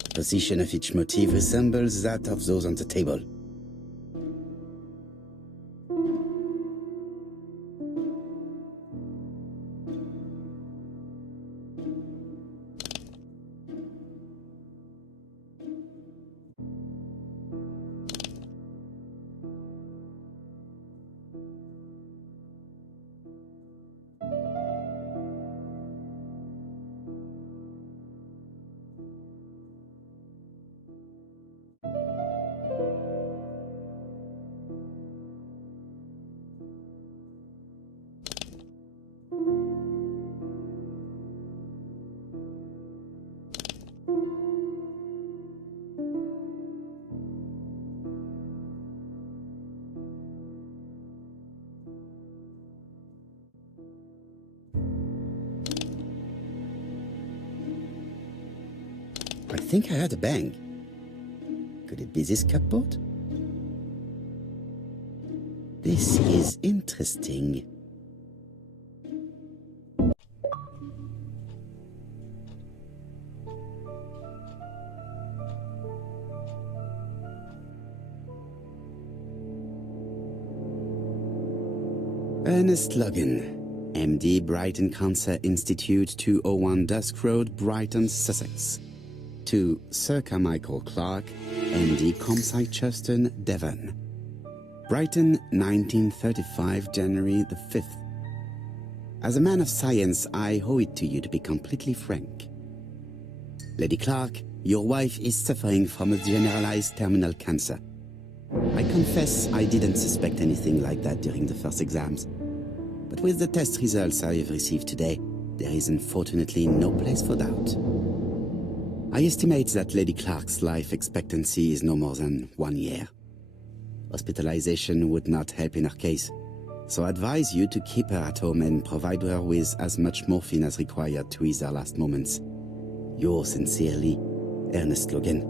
The position of each motif resembles that of those on the table. I think I heard a bang. Could it be this cupboard? This is interesting. Ernest Logan, MD, Brighton Cancer Institute, 201 Dusk Road, Brighton, Sussex. To Sir Carmichael Clark, MD, Comsite Churton, Devon. Brighton, 1935, January the 5th. As a man of science, I owe it to you to be completely frank. Lady Clark, your wife is suffering from a generalized terminal cancer. I confess I didn't suspect anything like that during the first exams. But with the test results I have received today, there is unfortunately no place for doubt. I estimate that Lady Clark's life expectancy is no more than 1 year. Hospitalization would not help in her case, so I advise you to keep her at home and provide her with as much morphine as required to ease her last moments. Yours sincerely, Ernest Logan.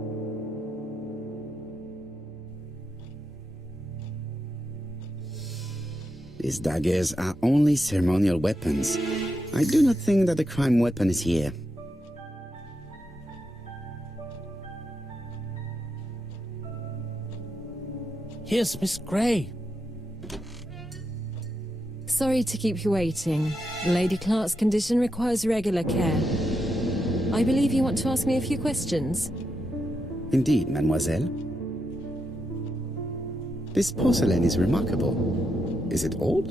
These daggers are only ceremonial weapons. I do not think that a crime weapon is here. Here's Miss Grey. Sorry to keep you waiting. Lady Clark's condition requires regular care. I believe you want to ask me a few questions. Indeed, mademoiselle. This porcelain is remarkable. Is it old?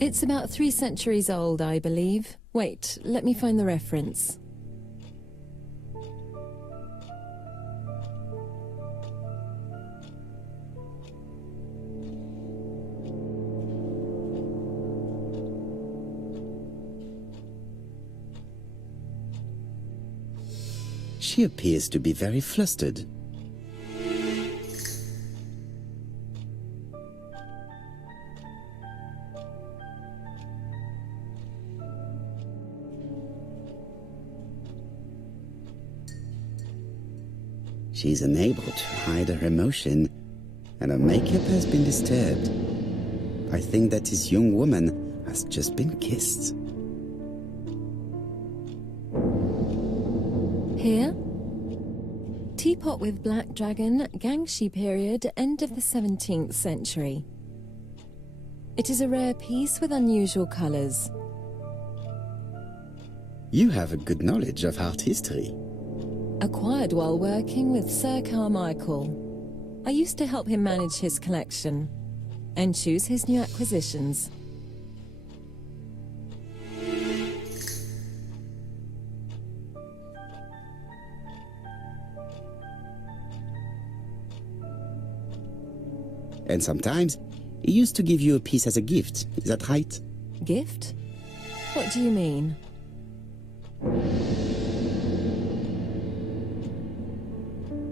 It's about 3 centuries old, I believe. Wait, let me find the reference. She appears to be very flustered. She's unable to hide her emotion, and her makeup has been disturbed. I think that this young woman has just been kissed. Here? Teapot with black dragon, Gangxi period, end of the 17th century. It is a rare piece with unusual colours. You have a good knowledge of art history. Acquired while working with Sir Carmichael. I used to help him manage his collection and choose his new acquisitions. And sometimes, he used to give you a piece as a gift. Is that right? Gift? What do you mean?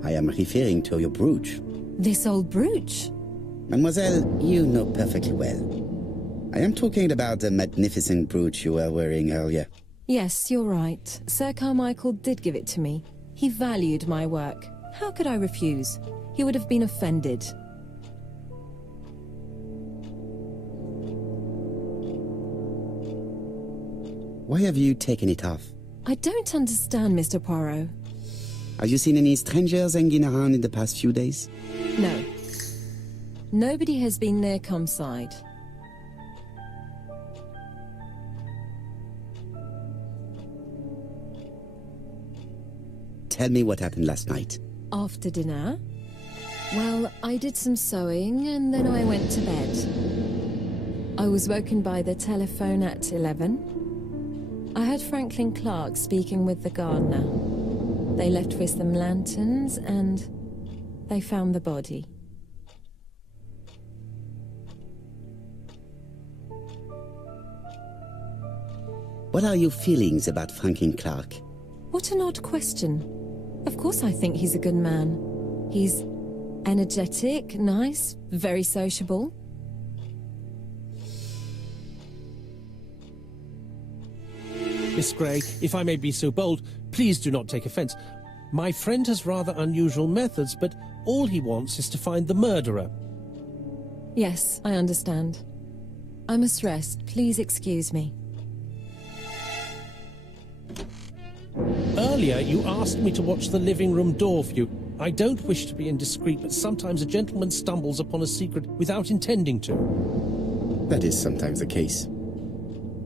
I am referring to your brooch. This old brooch? Mademoiselle, you know perfectly well. I am talking about the magnificent brooch you were wearing earlier. Yes, you're right. Sir Carmichael did give it to me. He valued my work. How could I refuse? He would have been offended. Why have you taken it off? I don't understand, Mr. Poirot. Have you seen any strangers hanging around in the past few days? No. Nobody has been near Comside. Tell me what happened last night. After dinner? Well, I did some sewing and then I went to bed. I was woken by the telephone at 11. I heard Franklin Clark speaking with the gardener. They left with some lanterns and they found the body. What are your feelings about Franklin Clark? What an odd question. Of course I think he's a good man. He's energetic, nice, very sociable. Miss Grey, if I may be so bold, please do not take offence. My friend has rather unusual methods, but all he wants is to find the murderer. Yes, I understand. I must rest. Please excuse me. Earlier, you asked me to watch the living room door for you. I don't wish to be indiscreet, but sometimes a gentleman stumbles upon a secret without intending to. That is sometimes the case.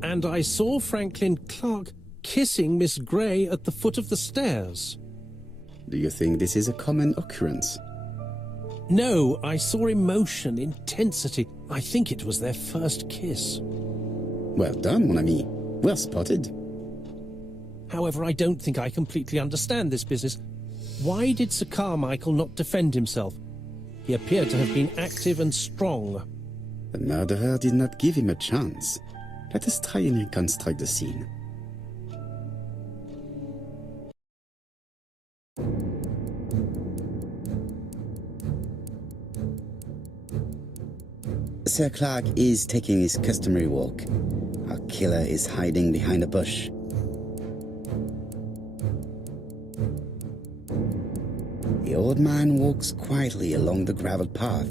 And I saw Franklin Clark kissing Miss Grey at the foot of the stairs. Do you think this is a common occurrence? No, I saw emotion, intensity. I think it was their first kiss. Well done, mon ami. Well spotted. However, I don't think I completely understand this business. Why did Sir Carmichael not defend himself? He appeared to have been active and strong. The murderer did not give him a chance. Let us try and reconstruct the scene. Sir Clark is taking his customary walk. Our killer is hiding behind a bush. The old man walks quietly along the gravel path.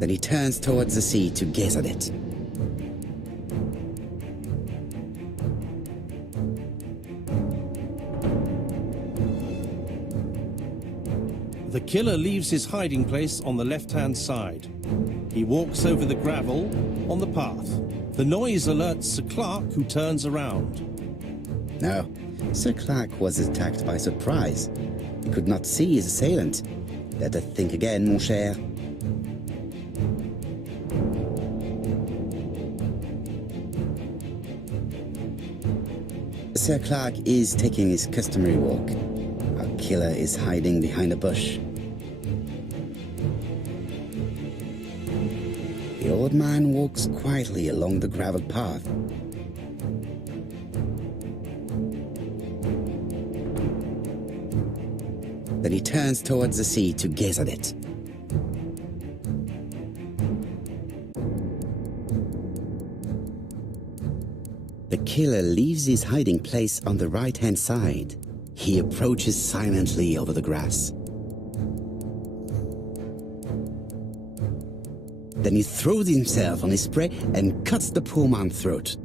Then he turns towards the sea to gaze at it. The killer leaves his hiding place on the left-hand side. He walks over the gravel on the path. The noise alerts Sir Clark, who turns around. No, Sir Clark was attacked by surprise. He could not see his assailant. Let us think again, mon cher. Sir Clark is taking his customary walk. Our killer is hiding behind a bush. The old man walks quietly along the gravel path. Then he turns towards the sea to gaze at it. The killer leaves his hiding place on the right-hand side. He approaches silently over the grass. Then he throws himself on his prey and cuts the poor man's throat.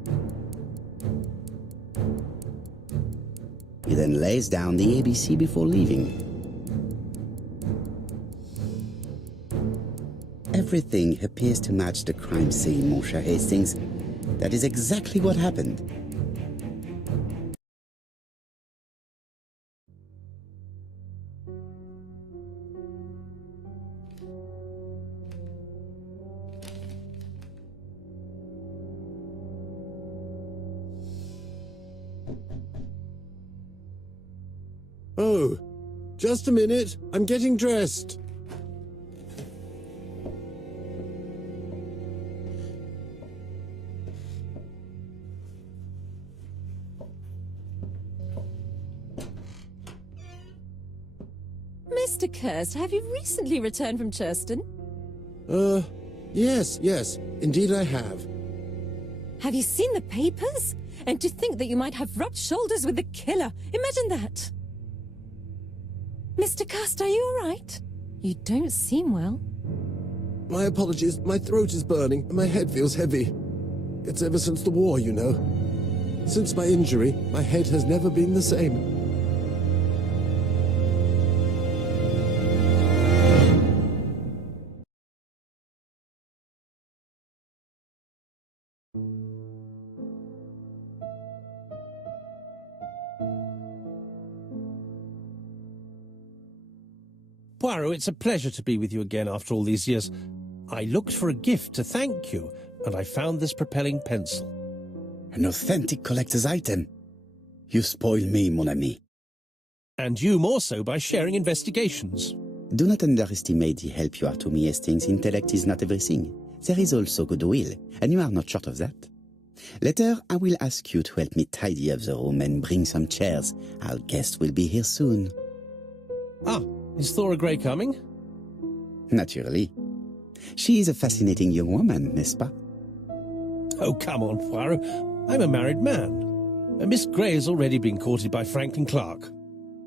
He then lays down the ABC before leaving. Everything appears to match the crime scene, mon cher Hastings. That is exactly what happened. Oh, just a minute. I'm getting dressed. Mr. Kirst, have you recently returned from Churston? Yes, indeed I have. Have you seen the papers? And to think that you might have rubbed shoulders with the killer. Imagine that. Mr. Kirst, are you all right? You don't seem well. My apologies, my throat is burning and my head feels heavy. It's ever since the war, you know. Since my injury, my head has never been the same. Poirot, it's a pleasure to be with you again after all these years. I looked for a gift to thank you, and I found this propelling pencil. An authentic collector's item. You spoil me, mon ami. And you more so by sharing investigations. Do not underestimate the help you are to me, Hastings. Intellect is not everything. There is also goodwill, and you are not short of that. Later, I will ask you to help me tidy up the room and bring some chairs. Our guest will be here soon. Ah, is Thora Grey coming? Naturally. She is a fascinating young woman, n'est-ce pas? Oh, come on, Poirot. I'm a married man. And Miss Grey has already been courted by Franklin Clark.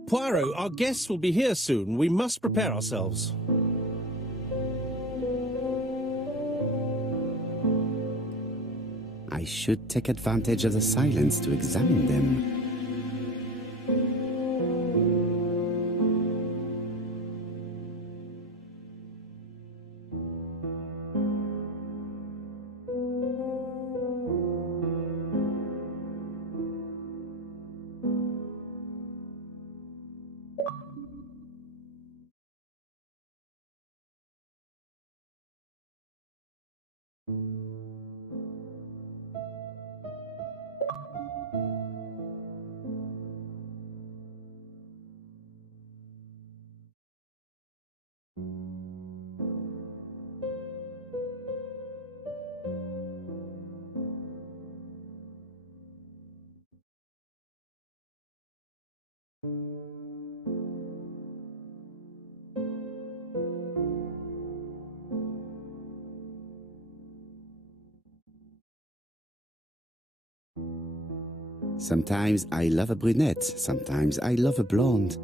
Poirot, our guests will be here soon. We must prepare ourselves. I should take advantage of the silence to examine them. Sometimes I love a brunette, sometimes I love a blonde.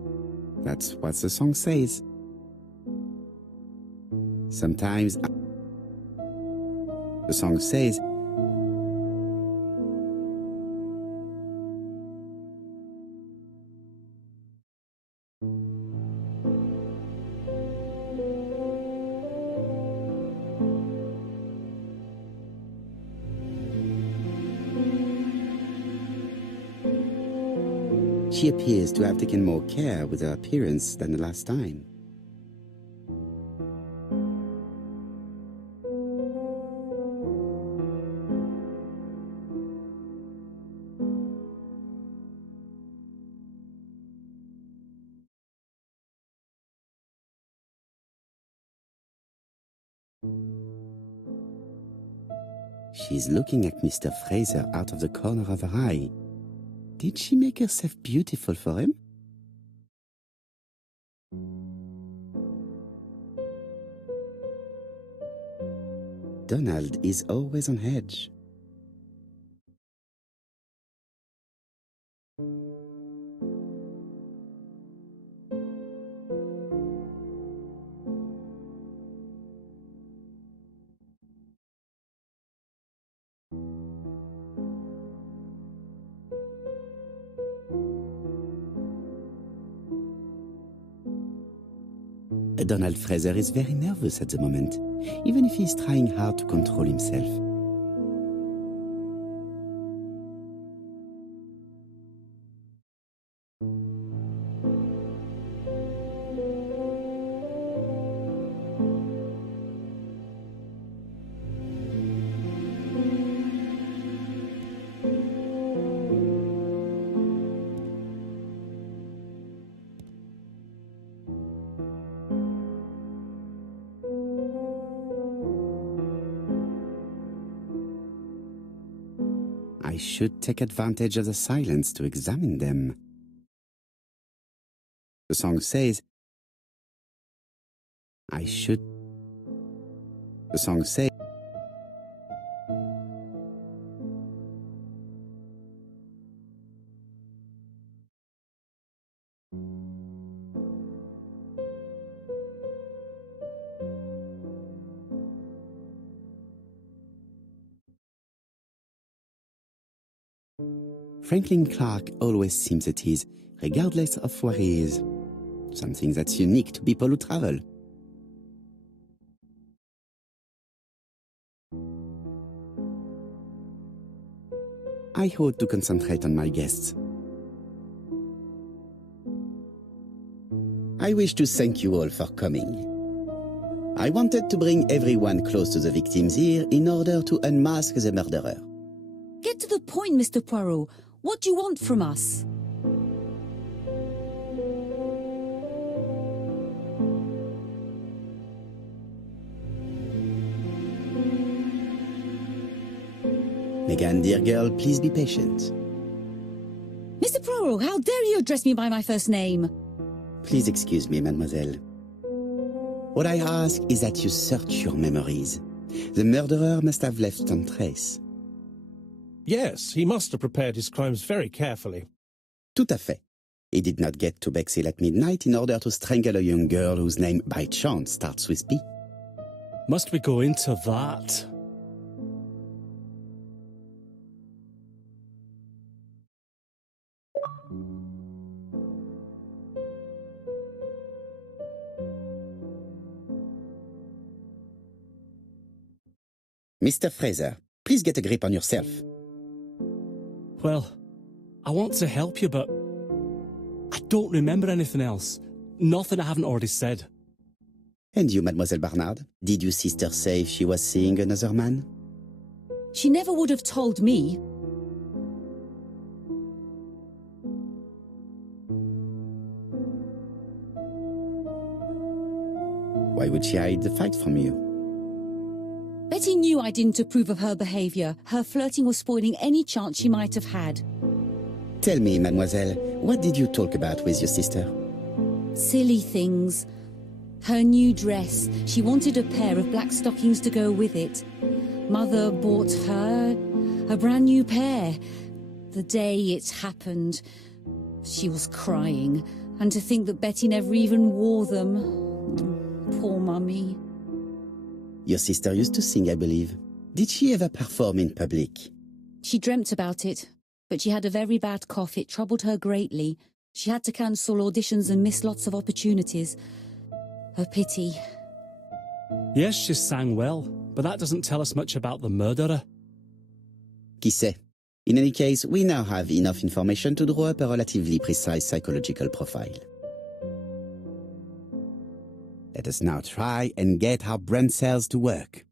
That's what the song says. Sometimes the song says, she appears to have taken more care with her appearance than the last time. She's looking at Mr. Fraser out of the corner of her eye. Did she make herself beautiful for him? Donald is always on edge. Donald Fraser is very nervous at the moment, even if he's trying hard to control himself. I should take advantage of the silence to examine them. The song says, The song says, Franklin Clark always seems at ease, regardless of where he is. Something that's unique to people who travel. I ought to concentrate on my guests. I wish to thank you all for coming. I wanted to bring everyone close to the victims here in order to unmask the murderer. Get to the point, Mr. Poirot. What do you want from us? Megan, dear girl, please be patient. Mr. Poirot, how dare you address me by my first name? Please excuse me, mademoiselle. What I ask is that you search your memories. The murderer must have left some trace. Yes, he must have prepared his crimes very carefully. Tout à fait. He did not get to Bexhill at midnight in order to strangle a young girl whose name by chance starts with P. Must we go into that? Mr. Fraser, please get a grip on yourself. Well, I want to help you, but I don't remember anything else. Nothing I haven't already said. And you, Mademoiselle Barnard, did your sister say if she was seeing another man? She never would have told me. Why would she hide the fact from you? Betty knew I didn't approve of her behaviour. Her flirting was spoiling any chance she might have had. Tell me, mademoiselle, what did you talk about with your sister? Silly things. Her new dress. She wanted a pair of black stockings to go with it. Mother bought her a brand new pair. The day it happened, she was crying. And to think that Betty never even wore them. Poor Mummy. Your sister used to sing, I believe. Did she ever perform in public? She dreamt about it, but she had a very bad cough. It troubled her greatly. She had to cancel auditions and miss lots of opportunities. A pity. Yes, she sang well, but that doesn't tell us much about the murderer. Qui sait? In any case, we now have enough information to draw up a relatively precise psychological profile. Let us now try and get our brain cells to work.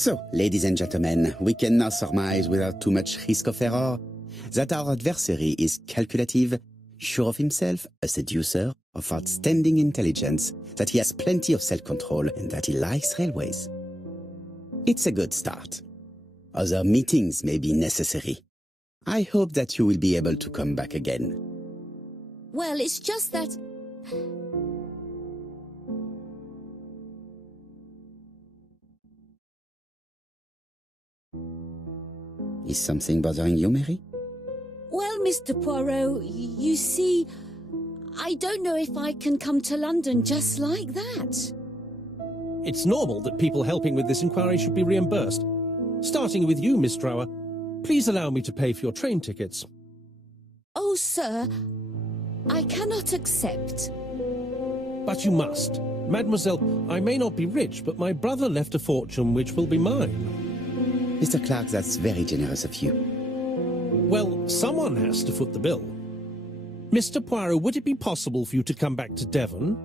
So, ladies and gentlemen, we can now surmise without too much risk of error that our adversary is calculative, sure of himself, a seducer, of outstanding intelligence, that he has plenty of self-control, and that he likes railways. It's a good start. Other meetings may be necessary. I hope that you will be able to come back again. Well, it's just that... Is something bothering you, Mary? Well, Mr. Poirot, you see, I don't know if I can come to London just like that. It's normal that people helping with this inquiry should be reimbursed. Starting with you, Miss Drower. Please allow me to pay for your train tickets. Oh, sir, I cannot accept. But you must. Mademoiselle, I may not be rich, but my brother left a fortune which will be mine. Mr. Clark, that's very generous of you. Well, someone has to foot the bill. Mr. Poirot, would it be possible for you to come back to Devon?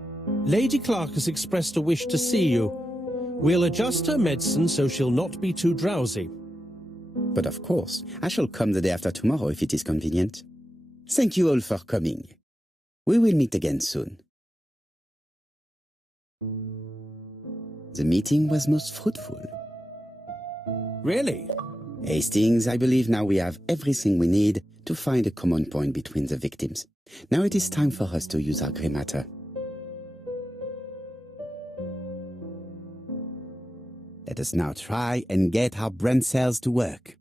Lady Clark has expressed a wish to see you. We'll adjust her medicine so she'll not be too drowsy. But of course, I shall come the day after tomorrow if it is convenient. Thank you all for coming. We will meet again soon. The meeting was most fruitful. Really? Hastings, I believe now we have everything we need to find a common point between the victims. Now it is time for us to use our grey matter. Let us now try and get our brain cells to work.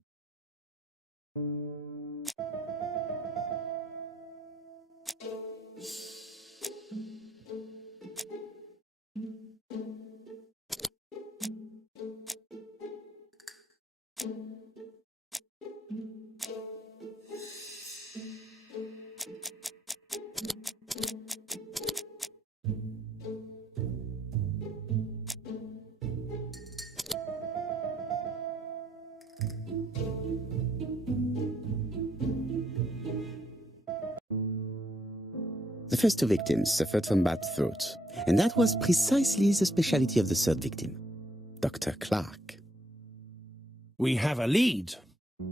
The first two victims suffered from bad throats, and that was precisely the specialty of the third victim, Dr. Clark. We have a lead.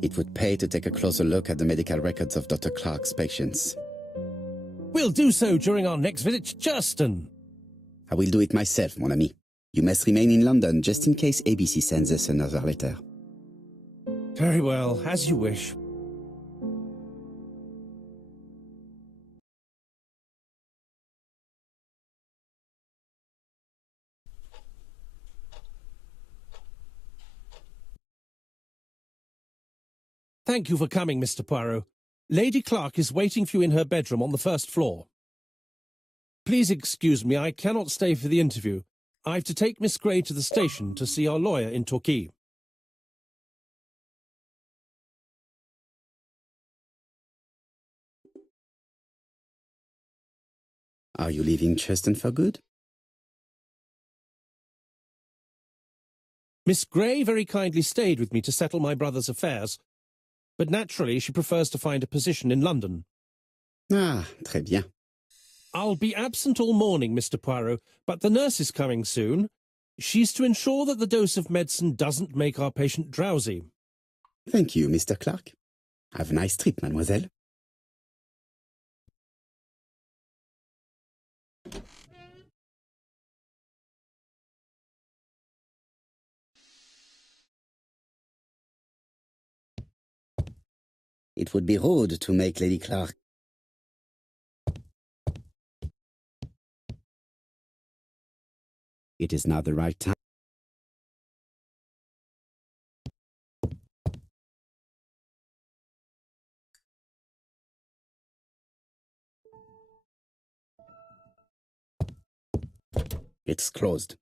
It would pay to take a closer look at the medical records of Dr. Clark's patients. We'll do so during our next visit to Churston. I will do it myself, mon ami. You must remain in London just in case ABC sends us another letter. Very well, as you wish. Thank you for coming, Mr. Poirot. Lady Clark is waiting for you in her bedroom on the first floor. Please excuse me, I cannot stay for the interview. I've to take Miss Gray to the station to see our lawyer in Torquay. Are you leaving Churston for good? Miss Gray very kindly stayed with me to settle my brother's affairs, but naturally she prefers to find a position in London. Ah, très bien. I'll be absent all morning, Mr. Poirot, but the nurse is coming soon. She's to ensure that the dose of medicine doesn't make our patient drowsy. Thank you, Mr. Clark. Have a nice trip, mademoiselle. It would be rude to make Lady Clark. It is now the right time. It's closed.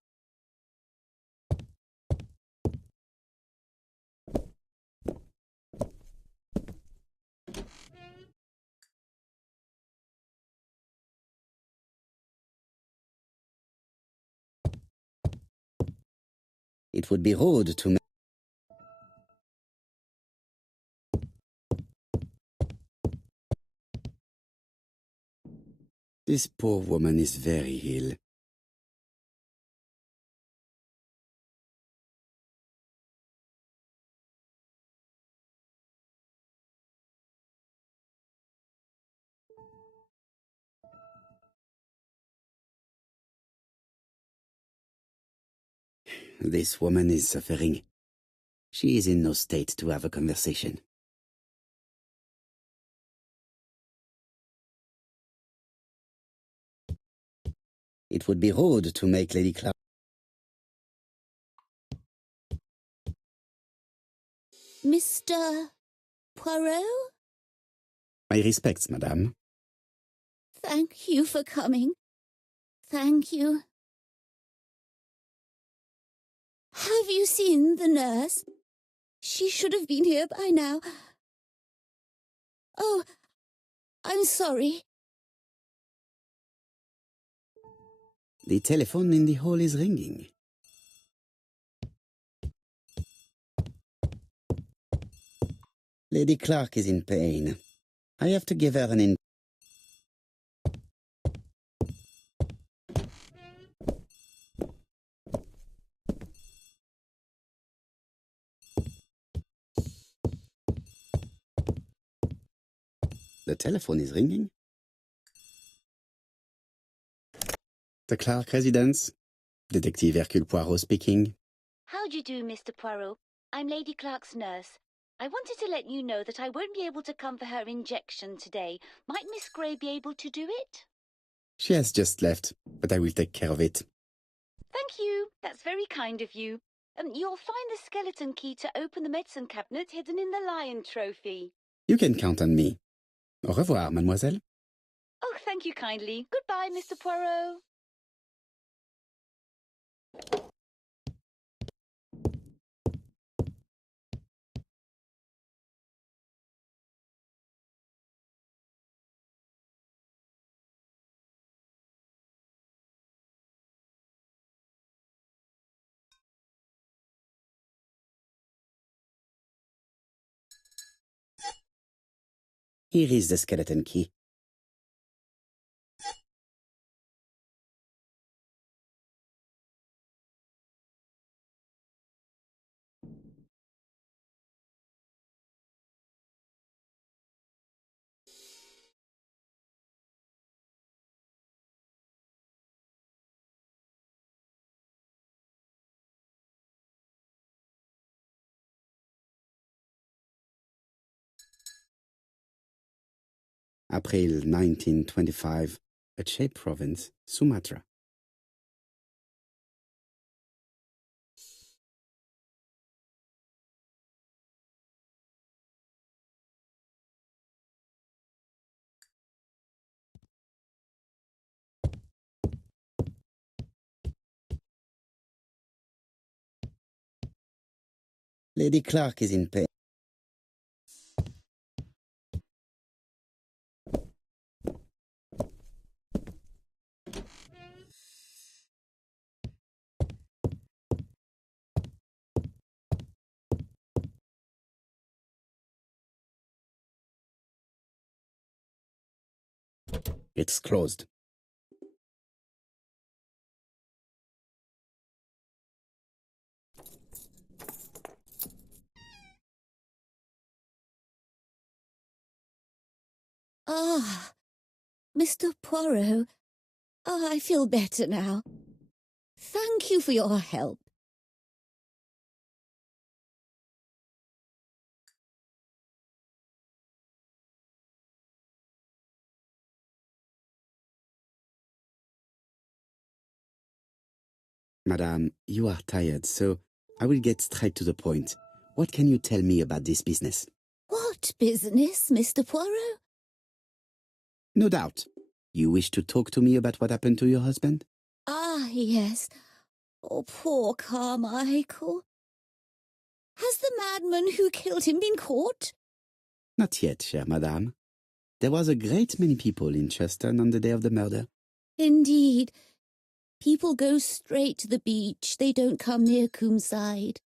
It would be rude to make. This poor woman is very ill. this woman is suffering. She is in no state to have a conversation. It would be rude to make Lady Clark. Mr. Poirot? My respects, madame. Thank you for coming. Thank you. Have you seen the nurse? She should have been here by now. Oh, I'm sorry. The telephone in the hall is ringing. Lady Clark is in pain. I have to give her an The telephone is ringing. The Clark residence. Detective Hercule Poirot speaking. How do you do, Mr. Poirot? I'm Lady Clark's nurse. I wanted to let you know that I won't be able to come for her injection today. Might Miss Grey be able to do it? She has just left, but I will take care of it. Thank you. That's very kind of you. You'll find the skeleton key to open the medicine cabinet hidden in the lion trophy. You can count on me. Au revoir, mademoiselle. Oh, thank you kindly. Goodbye, Mr. Poirot. Here is the skeleton key. April 1925, Aceh Province, Sumatra. Lady Clark is in pain. It's closed. Ah, Mr. Poirot. Oh, I feel better now. Thank you for your help. Madame, you are tired, so I will get straight to the point. What can you tell me about this business? What business, Mr. Poirot? No doubt. You wish to talk to me about what happened to your husband? Ah, yes. Oh, poor Carmichael. Has the madman who killed him been caught? Not yet, chère madame. There was a great many people in Cheston on the day of the murder. Indeed. People go straight to the beach. They don't come near Coomside.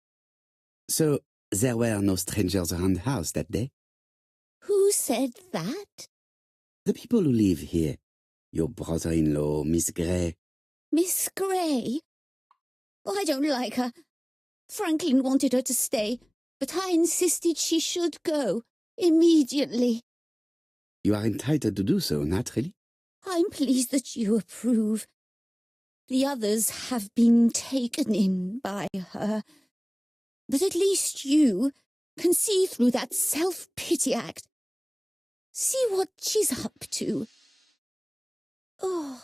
So, there were no strangers around the house that day? Who said that? The people who live here. Your brother-in-law, Miss Grey. Miss Grey? Oh, I don't like her. Franklin wanted her to stay, but I insisted she should go immediately. You are entitled to do so, naturally. I'm pleased that you approve. The others have been taken in by her. But at least you can see through that self-pity act. See what she's up to. Oh.